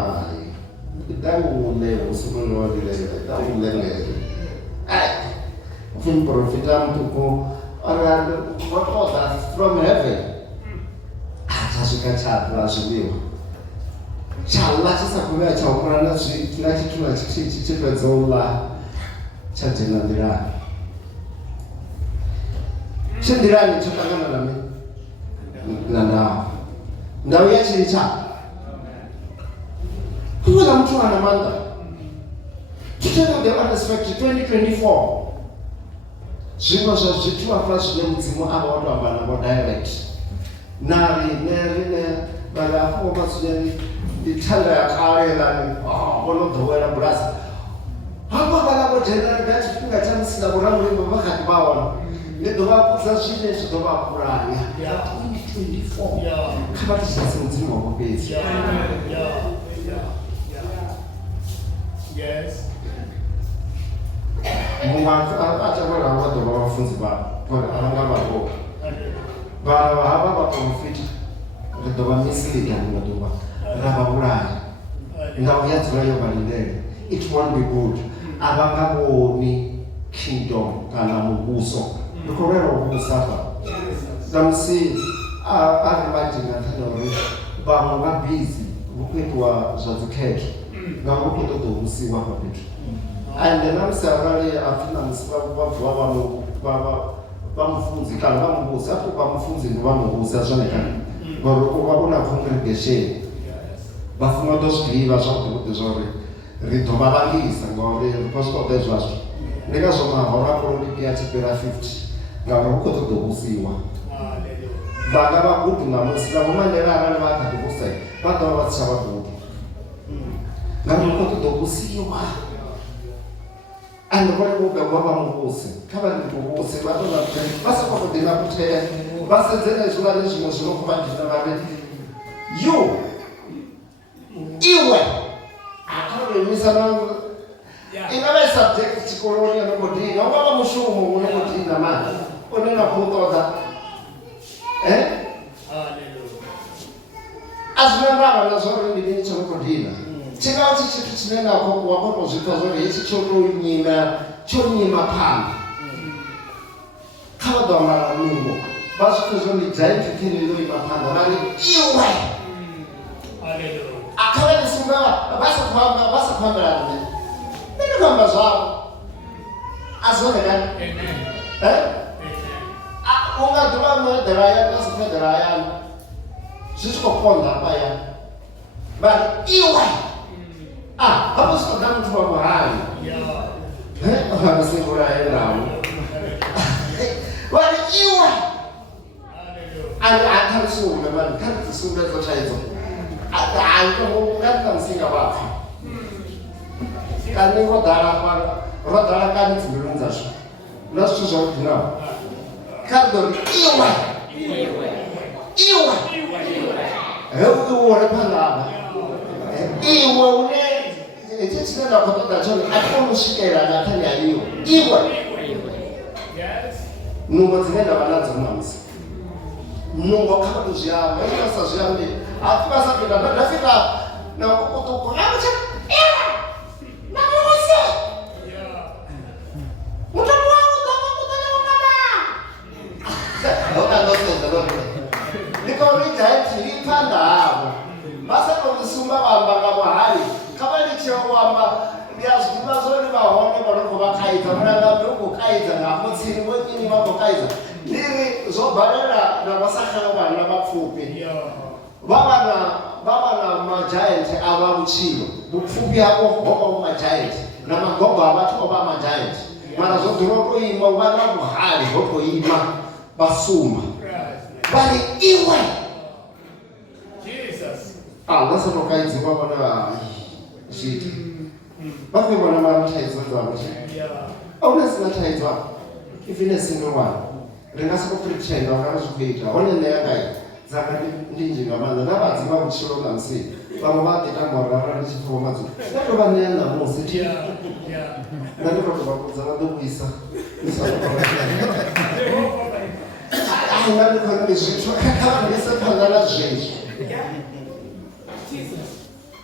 ḓai u ḽe hu songo ḽilela ḓai u ḽengele. Pfhi muprofita muṱuku ori vho ṱoḓa from heaven tsha swika tsha ḓa zwiḽiwa tsha ḽa tshi sa khou vhuya tsha humbula na tshithu na tshithihi tshi fhedza u ḽa tsha dzhena nḓilani. Tshe nḓilani tsho ṱangana na mini na ndau ya tshintsha. Kuwela muthu ana maanḓa. To tell you the honest fact, 2024 zwiṅwe zwa zwithu hafha zwine mudzimu a vha o tou amba navho direct na riṋe vhale hafho Madzunyani ndi thanda ya kale lani vho no ḓowela bulasi hafho vhala vho dzhenelela nga tshifhinga tsha musi na vhoramulimbo vha kha ḓi vha hone. Ndi ḓo vha vhudza zwine zwi ḓo vha pulaya 2024 kha vha thetshelese mudzimu wavho fhedzi. Mungu a tevhelaho vha ḓo vha vhafunzi vhanga vhaho havha vhaprofita ri ḓo vha misleader ḽiṅwe ḓuvha ra vha vhulaya ndau ya dzula yo vha lindele. It won't be good. A vha nga vhoni kingdom kana muvhuso. Ndi khou lwela u vhusa hafha na musi a ri vhanzhi nga nṱhani uri vhaṅwe vha busy hu khou itiwa zwa dzikhetho ngauri hu khou ṱoḓa u vhusiwa hafha fhethu. Ande na musi arali a pfhi na musi vha vuwa vha mufunzi kana vha muvhusi hafho vha mufunzi ndi vha muvhusi a zwone kana ngauri u vha u na congregation vha funa u ḓo zwi ḓivha zwavhuḓi zwa uri ri ḓo vha vhalisa ngauri ri khou zwi ṱoḓa zwazwo. Ndi ngazwo mahoro a polotiki a tshi fhira 50 ngauri hu khou ṱoḓa u vhusiwa. Vhanga vha gudu namusi na Vho Mandela arali vha kha ḓi vhusa vha ḓo vha vha si tsha vha gudu ngauri hu khou ṱoḓa u vhusiwa. And vhone vho bebwa vha muvhusi kha vha ndi muvhusi vha ḓo vha sa khou ḓi na kuthea vha sedze na hezwiḽani zwiṅwe zwi no khou vha dzhena vha ri iwe a kha ri imisa na i nga vha i subject tshikoloni yo no khou dina u nga vha mushumo u no khou dina mani une na khou ṱoḓa a zwi na ndavha na zwa uri ndi mini tsho no khou dina. Tshi nga tshi tshithu tshine na wa kona u zwi pfha zwori hetshi tsho nyima phanḓa kha vha ḓo ambara nungo vha zwithu zwo ndi giant thini ḽo ima phanḓa vha ri iwe a kha vha ḓisumba vha sa khou ambara nṋe nṋe ndi khou amba zwavho a zwone kana u nga ḓuvha medela hayani a si medela hayani zwi tshi khou konḓa hafha hayani vha ri iwe hapo sio kama mtu wa bahari. Anasema hela. Wale iwa. Akamsuma bali kati sura za chaizo. Anga msinga wapi. Kani rodala kani tibirunza sho. Naso zo kina. Kado iwa. Hebu uone pala. Iwe une etsitsina na kotota chone atomushikela na thani aliyo iwe nungo dzine ndavha nadzo namusi nungo kha vhathu zwi amba ina sa zwi ambi afi vha sa fhira ndafika na kukutuku na mutsha na muvhusi mutambo wangu ḓo kutana ngama ndo ndiko ri jaiti ri phanḓa havho vha sa tou sumba vha amba nga muhali kha vha litshe u amba ndi a zwi ḓivha zwori vha hone vha no khou vha kaidza mulanga ndi u khou kaidza nga hafho tsini vho nyini vha khou kaidza ndi ri zwo balela na vha sa khala vhana vha pfufhi vha vha na na ma-giant ava vutshilo vupfhupi havo hova ma-giant na magogo a vathu ova ma-giant mara zwo ḓura to ima u vha na vhuhali ho to ima vha suma vhari iwe vha sa tou kaidziwa vhona zwithu vha khou vhona mara thaidzo dzavho a huna sina thaidzo even a single one ri nga soko pretenda uri zwi khou ita hone nṋe yanga dzanga ndi nzhi nga maanḓa na vhadzi vha vhutshilo nga musi vhaṅwe vha ḓi tamba uri arali tshi pfhiwa Madzunya nda tou vha ṋea ṋamusi nda ndi tou vha vhudza vha ḓo vhuisa nda ndi khou ri zwithu kha vha ḓise phanḓa na zwezwo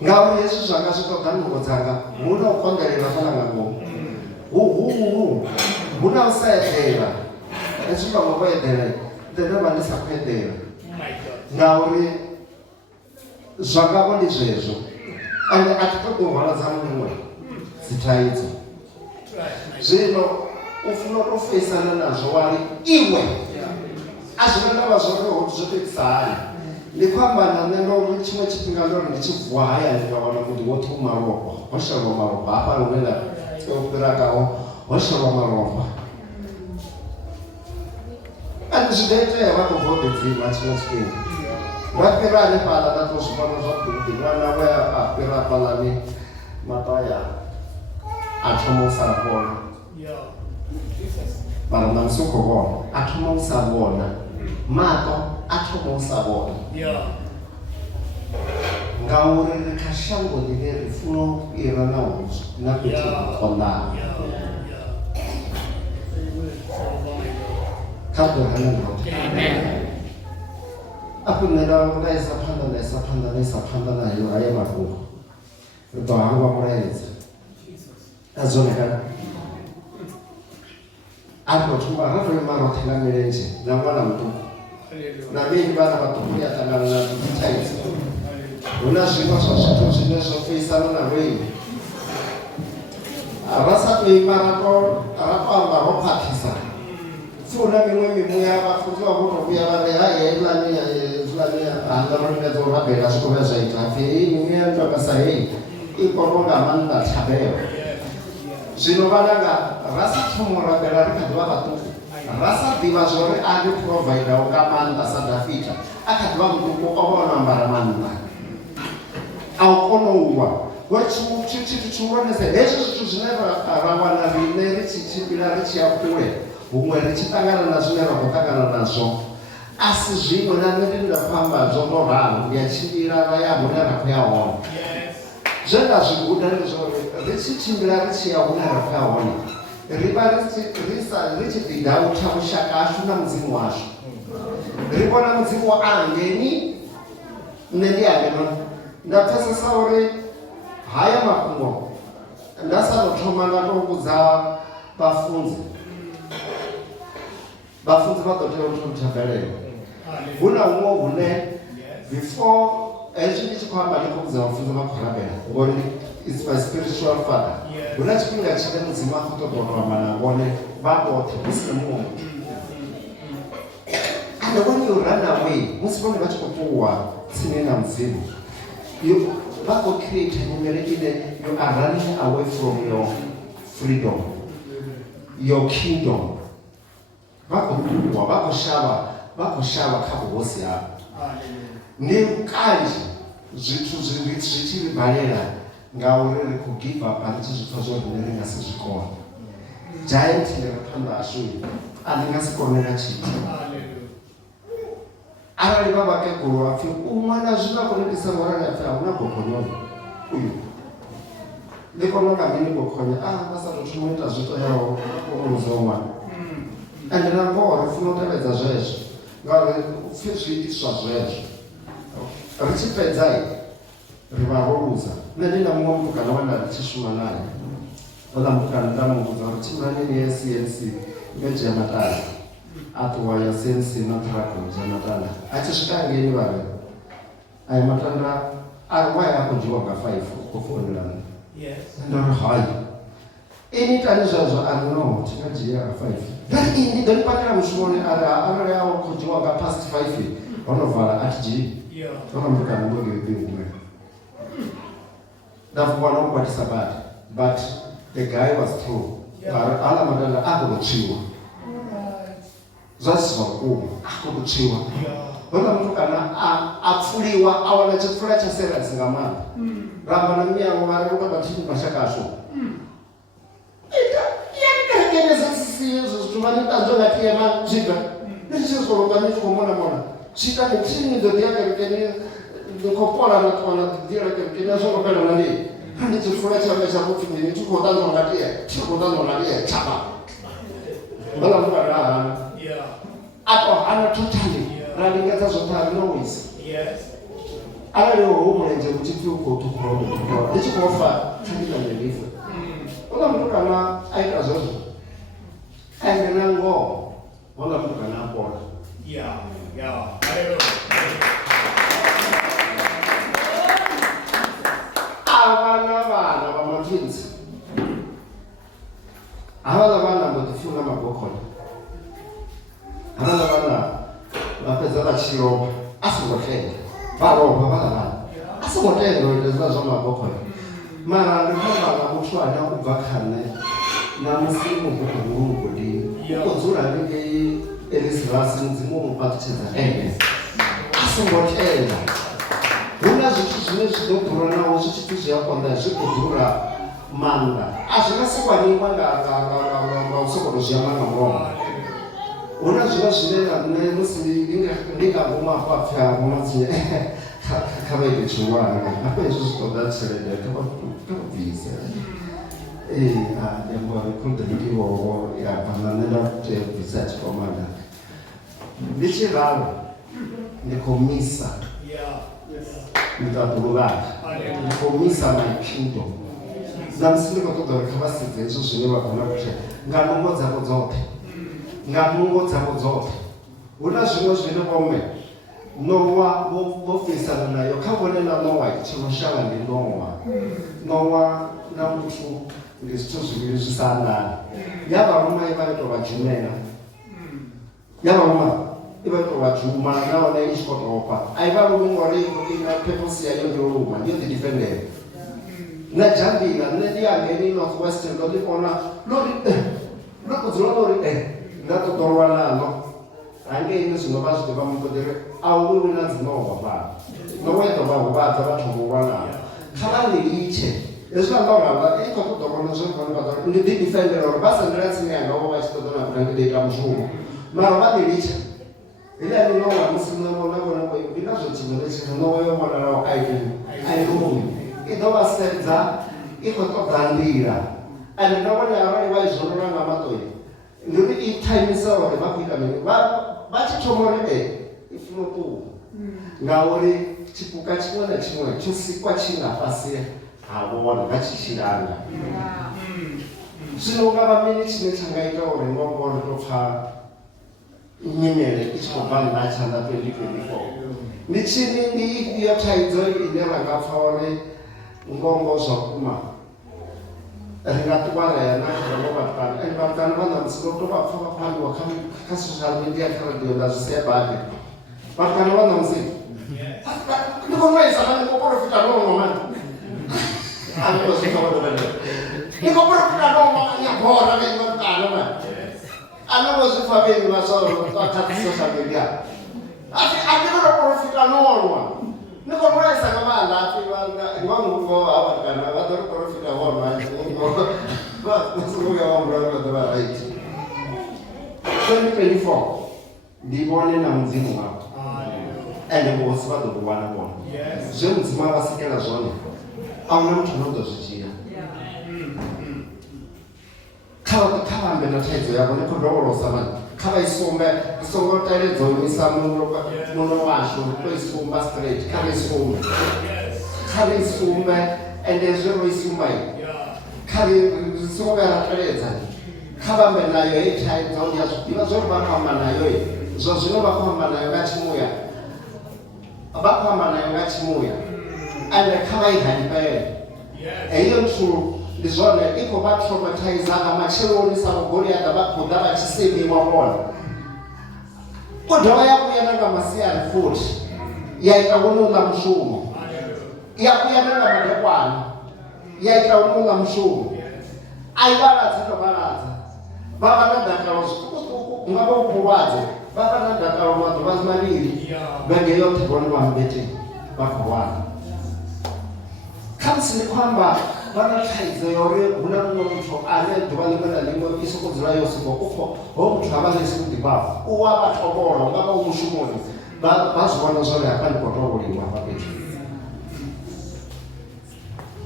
ngauri hezwi zwanga zwi ṱoḓa nungo dzanga hu na u konḓelela fana nga ngomu hu na u sa eḓela hezwi vhaṅwe vho eḓela nṋe vha ndi sa khou eḓela ngauri zwangavho ndi zwezwo ande a thi ṱoḓi u hwala dza muṅwe dzi thaidzo zwino u funa u tou feisana nazwo wari iwe a zwi nga ndavha zwori ho zwo itisa hani ndi khou amba na nṋe ndo uri tshiṅwe tshifhinga ndo ri ndi tshi vuwa hayani nga wana muḓi wo ṱhuma malofha ho shelwa malofha hafha hune nda tea u fhira kaho ho shelwa malofha andi zwi ḓo itea vha khou bva u ḓidzima tshiṅwe tshifhinga nda fhira hanefhaḽa nda tou zwi vhona zwavhuḓi ṅwana we a fhira hafhaḽani mataya a thoma u sa vhona mara ṋamusi u khou vhona a thoma u sa vhona maṱo a thoma u sa vhona ngauri ri kha shango ḽine ri funa u fhira na fhethu ho konḓaho kha ḓorani ndoṱhe afho nṋe nda isa phanḓa nayo haya mafhungo ri ḓo hangwa mulaedza a zwone kana a tou thoma ra tou ima roṱhe nga milenzhe na ṅwana muṱuku na mini vhana vhaṱuku ya ṱangana na thaidzo hu na zwiṅwe zwa zwithu zwine zwo feisana na vhei ra sa tou ima ra tou amba ro khwaṱhisa funa miṅwe mimuya vhafunzi vha vho tou vhuya vha ri hai heiḽani hanga ro lingedza u rabela zwi khou vhuya zwa ita hapfi hei mimuya ya ntokasa hei i kono nga maanḓa thabelo zwino vhananga ra sa thoma u rabela ri kha ḓi vha vhaṱuku ra sa ḓivha zwori a ri providaho nga maanḓa sa dafita a kha ḓi vha muṱuku o vha o no ambara maanḓa a u kona u wa ngori tshithu tshihulwanesa hezwi zwithu zwine ra wana riṋe ri tshi tshimbila ri tshi ya kule huṅwe ri tshi ṱangana na zwine ra khou ṱangana nazwo a si zwino na nṋe ndi nda khou amba zwo tou ralo ndi a tshimbila ra ya hune ra khou ya hone zwe nda zwi guda ndi zwori ri tshi tshimbila ri tshi ya hune ra khou ya hone ri vha ri tshi ḓidautha vhushaka hashu na mudzimu washu ri vhona mudzimu a ngeni nṋe ndi angenoni nda pfesesa uri haya mafhungo nda sa tou thoma nda tou vhudza vhafunzi vha ḓo tea u thomtha mvelelo hu na huṅwe hune before hezwi ndi tshi khou amba ndi khou vhudza vhafunzi vha khou rabela ngori it's my spiritual father hu na tshifhinga tshine mudzimu a khou ṱoḓa u tou amba na vhone vha vhoṱhe hu si na muṅwe muthu and when you run away musi vhone vha tshi khou ṱuwa tsini na mudzimu vha khou create nyimele ine you are running away from your freedom your kingdom vha khou ṱuwa vha khou shavha kha vhuhosi havho ndi kanzhi zwithu zwi tshi ri balela ngauri ri khou give up ri tshi zwi pfha zwo riṋe ri nga si zwi kone giant ndi ri phanḓa hashu a ndi nga si kone na tshithu arali vha vhakegulu vha pfhi u ṅwana zwi vha khou netisa ngorani a pfhi a hu na gogonyono uyu ndi kona nga mini gogonya vha sa tou thoma u ita zwi toyaho uluza ṅwana ende na ngoho ri funa u tevhedza zwezwo ngauri pfhi zwi itiswa zwezwo ri tshi fhedza ri vha ro luza nṋe ndi na muṅwe mutukana we nda ri tshi shuma naye oḽa mutukana nda muvhudza uri tshimbilani ni ye CNC yo dzhia matanda a ṱuwa ya CNC na ṱhirago dzhia matanda a tshi swika ngeni vha ri aya matanda a ri waya a khou dzhiwa nga 5 u khou founela nṋe ndo ri hayi ini itani zwezwo a ri no thi nga dzhia nga 5 ndi ḓo ni patela mushumoni arali a khou dzhiwa nga past 5 ho no vala a thi dzhii Kama mkana mmoja hivi That's one of what is about. But the guy was true. Ala madala akuchiwa. That's what akuchiwa. Wala mtu kana afuliwa awala chakula cha sera singamana. Ramba na mia wale kwa batini mashakasho. Kene sisi Yesu tumani tanzona kiema jika. Nisi solo bani kumona mona. Shika ni chini ndio yake kene nikopola na tuna dira kene solo kana nani. Hani chakula cha meza mtu ni tuko tanzo ngalia chapa. Wala mtu kana Ako ana totally running as a noise. Yes. I don't know who mwenye mtifu uko tukoro. Ndicho kuofa tani na ndivyo. Wala mtu kana aika zote. Aina ngo. Wala mtu kana hapo. Yeah. Abana ba mafins. Abana mbotifunga maboko. Abana bapeza bachiro asingothenga. Baroba bana. Asingothenga into zazo maboko. Mara ngihamba ngamushwana uvakhane namusimu ngokungudi. Ukozula ngeke elisirasi nzimu ngaphathisa enge. Asingothenga. Una zwithu zwine zvidokura nawo zvichipizwa yakonda zvikudhura manga. Azvinasikwanikwa nga usokoro zviyamanga muroma. Una zvino zvine musi ndingaguma kwapfa mumadzinye kavaite chiwana apa izvo zvitoda tsirede tokubvisa yambove kudhirikivovo yapana nenda kutebvisa chikomanda ndichiraro ndikomisa ndikadhuruvaka ndikomisa my kingdom namusindikotodoreka vasidze izvo zvine vagona kuti nganongo dzako dzote una zvimwe zvine vomwe Noa vofisana nayo kavone na Noa chinoshala ndi Noa na mtu ndizithu zviviri zvisangana yavaruma ivaito vajumena yavaruma ivaito vajuma naona ichikotopa aivarume ngoriko ina purpose yayo ndiyoruma ndiyo ndidifendere najambira nendiyange northwestern ndodikona nokudzula lori ndatodorwa nalo ange ine zvinova zvidiva mukodere auwiwi nadzinova vanhu nowedo vahuvadza vatombowa navo kavaniriche ezvinandaurava ikotodorona zvevanovaaa ndidifendera uri vasandiratsini yangavo vachitodona kuti ndideita mushumo mara vaniriche ilani nowa musimonavonako ndinazvochinonechiha noweyo mwana ravo airumi idovasedza ikotogandira and navona avari vaizvororanga matoi ndiri itaimisa uri vakuita mini vachitomorebe ifunokuva ngauri chipuka chimwe nachimwe chosikwa chingafasi havona vachichiranga zvino ungava mini chine changaita uri ngongoro topfa nyimele ichikobva ndachanda 2024 ndichini ndiiyo taidzo ine rangapfa uri ngongo zvakuma ringatwara nakuvavatana and vatana vanamsinotovapfa vapandiwa kasocial media karadio ndazvisebhake vatana vanamsini ndikonoisana ndikoprofita nomamani ndikoprofita nomamanyagora veivatana mani anovozvifa venyu vasocial media asi andikonoprofita nonwa ndikonoisana vanhafi vanguvaavatkana vadoriprofita vonwa 2024 ndivone namudzimu wako ende vosi vadokuwana vona zvemudzimu avasikela zvone auna muthu anotozvichira kavambe nataidzo yavo nekudovolosa vanhu kavaisumbe isongotairedzomisa muno washo toisumba straight kavaisumbe ende zveroisumbai kavisongarateredza kavambe nayo itaidzauya zvidiva zvori vafamba nayo zvo zvino vafamba nayo ngachimuya ande kavaihanipayo eiyo ntu ndizvone iko vatraumatizaga machirionisa magoriaga vagoda vachisemiwa vona kodha vayakuya nanga masiyari futi ya ita unola mushumo ya kuyanela madekwana ya ita unola mushumo ai baladza to baladza baba na dakalo zikuku ngaba upulwadze baba na dakalo maḓuvha mavhili vhege yoṱhe vhone vha mbete vha khou wana khamusi ni kwamba vana thaidzo ya uri hu na muṅwe muthu ane ḓuvha ḽiṅwe na ḽiṅwe i sokou dzula yo soko ukho ho muthu a vha ḽisi muḓivhaho u wa vha tovhola u nga vha u mushumoni vha zwi vhona zwori hafha ndi khou tovholiwa hafha fhethu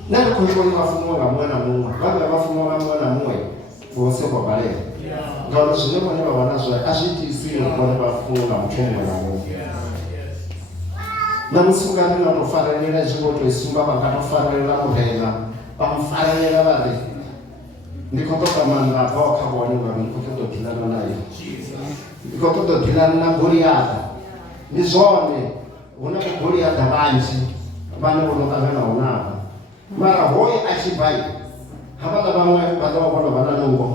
na ndi khou vhona vhafunwa nga muṅwe na muṅwe vhavhe vhafunwa nga muṅwe na muṅwe vho soko balela ngauri zwine vhone vha vha nazwo a zwi itisi uri vhone vha funwa nga muthu muṅwe na muṅwe na musi ungani na tou farelela zwi vho tou isumba vha nga tou farelela murenga vha mufarelela vha ri ndi khou ṱoḓa maanḓa bvaho kha vhone uri ndi khou ṱoḓa u dilana naye ndi khou ṱoḓa u dilana na Goliaṱa ndi zwone hu na Goliaṱa vhanzhi vhane vho no ṱanganaho navho mara hoyo a tshi bva havhaḽa vhaṅwe vha ḓo vha vhona vha na nungo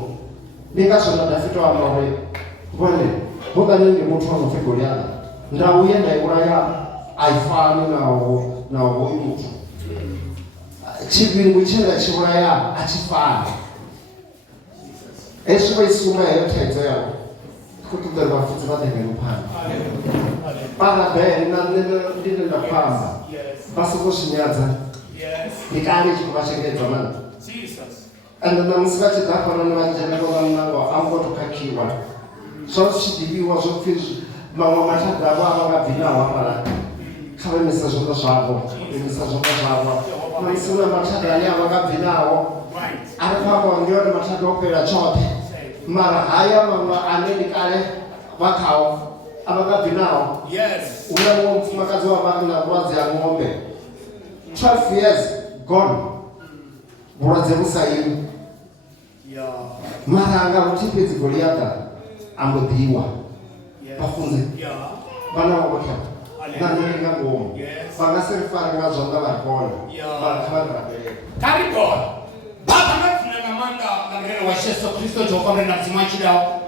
ndi ngazwo na Dafito amba uri vhone hoḽani ndi muthu o no pfhi Goliaṱa ndau ye nda i vhulaya a i fani na hoyu muthu tshivhingu tshe nda tshi vhulaya a tshi fani hezwi vha isuma heyo thaidzo yavho khou ṱoḓa uri vhafudzi vha ḓengeno phanḓa parabele na nṋe ndine nda khou amba vha sokou zwinyadza ndi kale tshi khou vha shengedzwa mani ende namusi vha tshi ḓa hafhanoni vha dzhenela vha munango a ngo to khakhiwa zwa zwi tshi ḓivhiwa zwo pfhi maṅwe mathada avho a vha nga bvi naho hafhaḽa kha vha imisa zwanḓa zwavho imisa zwanḓa zwavho namusi hu na mathada ane a vha nga bvi naho a ri khou amba ndi yone mathada o fhela tshoṱhe mara haya maṅwe ane ndi kale vha khao a vha nga bvi naho hu na muṅwe mufumakadzi wa vha na vhulwadze ha ng'ombe 12 years gone vhulwadze vhu sa imi mara anga luthi fhedzi Goliaṱa a mbo ḓiwa vhafunzi vhana vha vho thapa na nṋe nga ngomu vha nga si ri fare nga zwanḓa vha ri kona mara kha vha ri rabelela karibona baba nga dzina nga maanḓa nga murero wa Yesu Kristo Jehovha mrena mzimu wa tshilao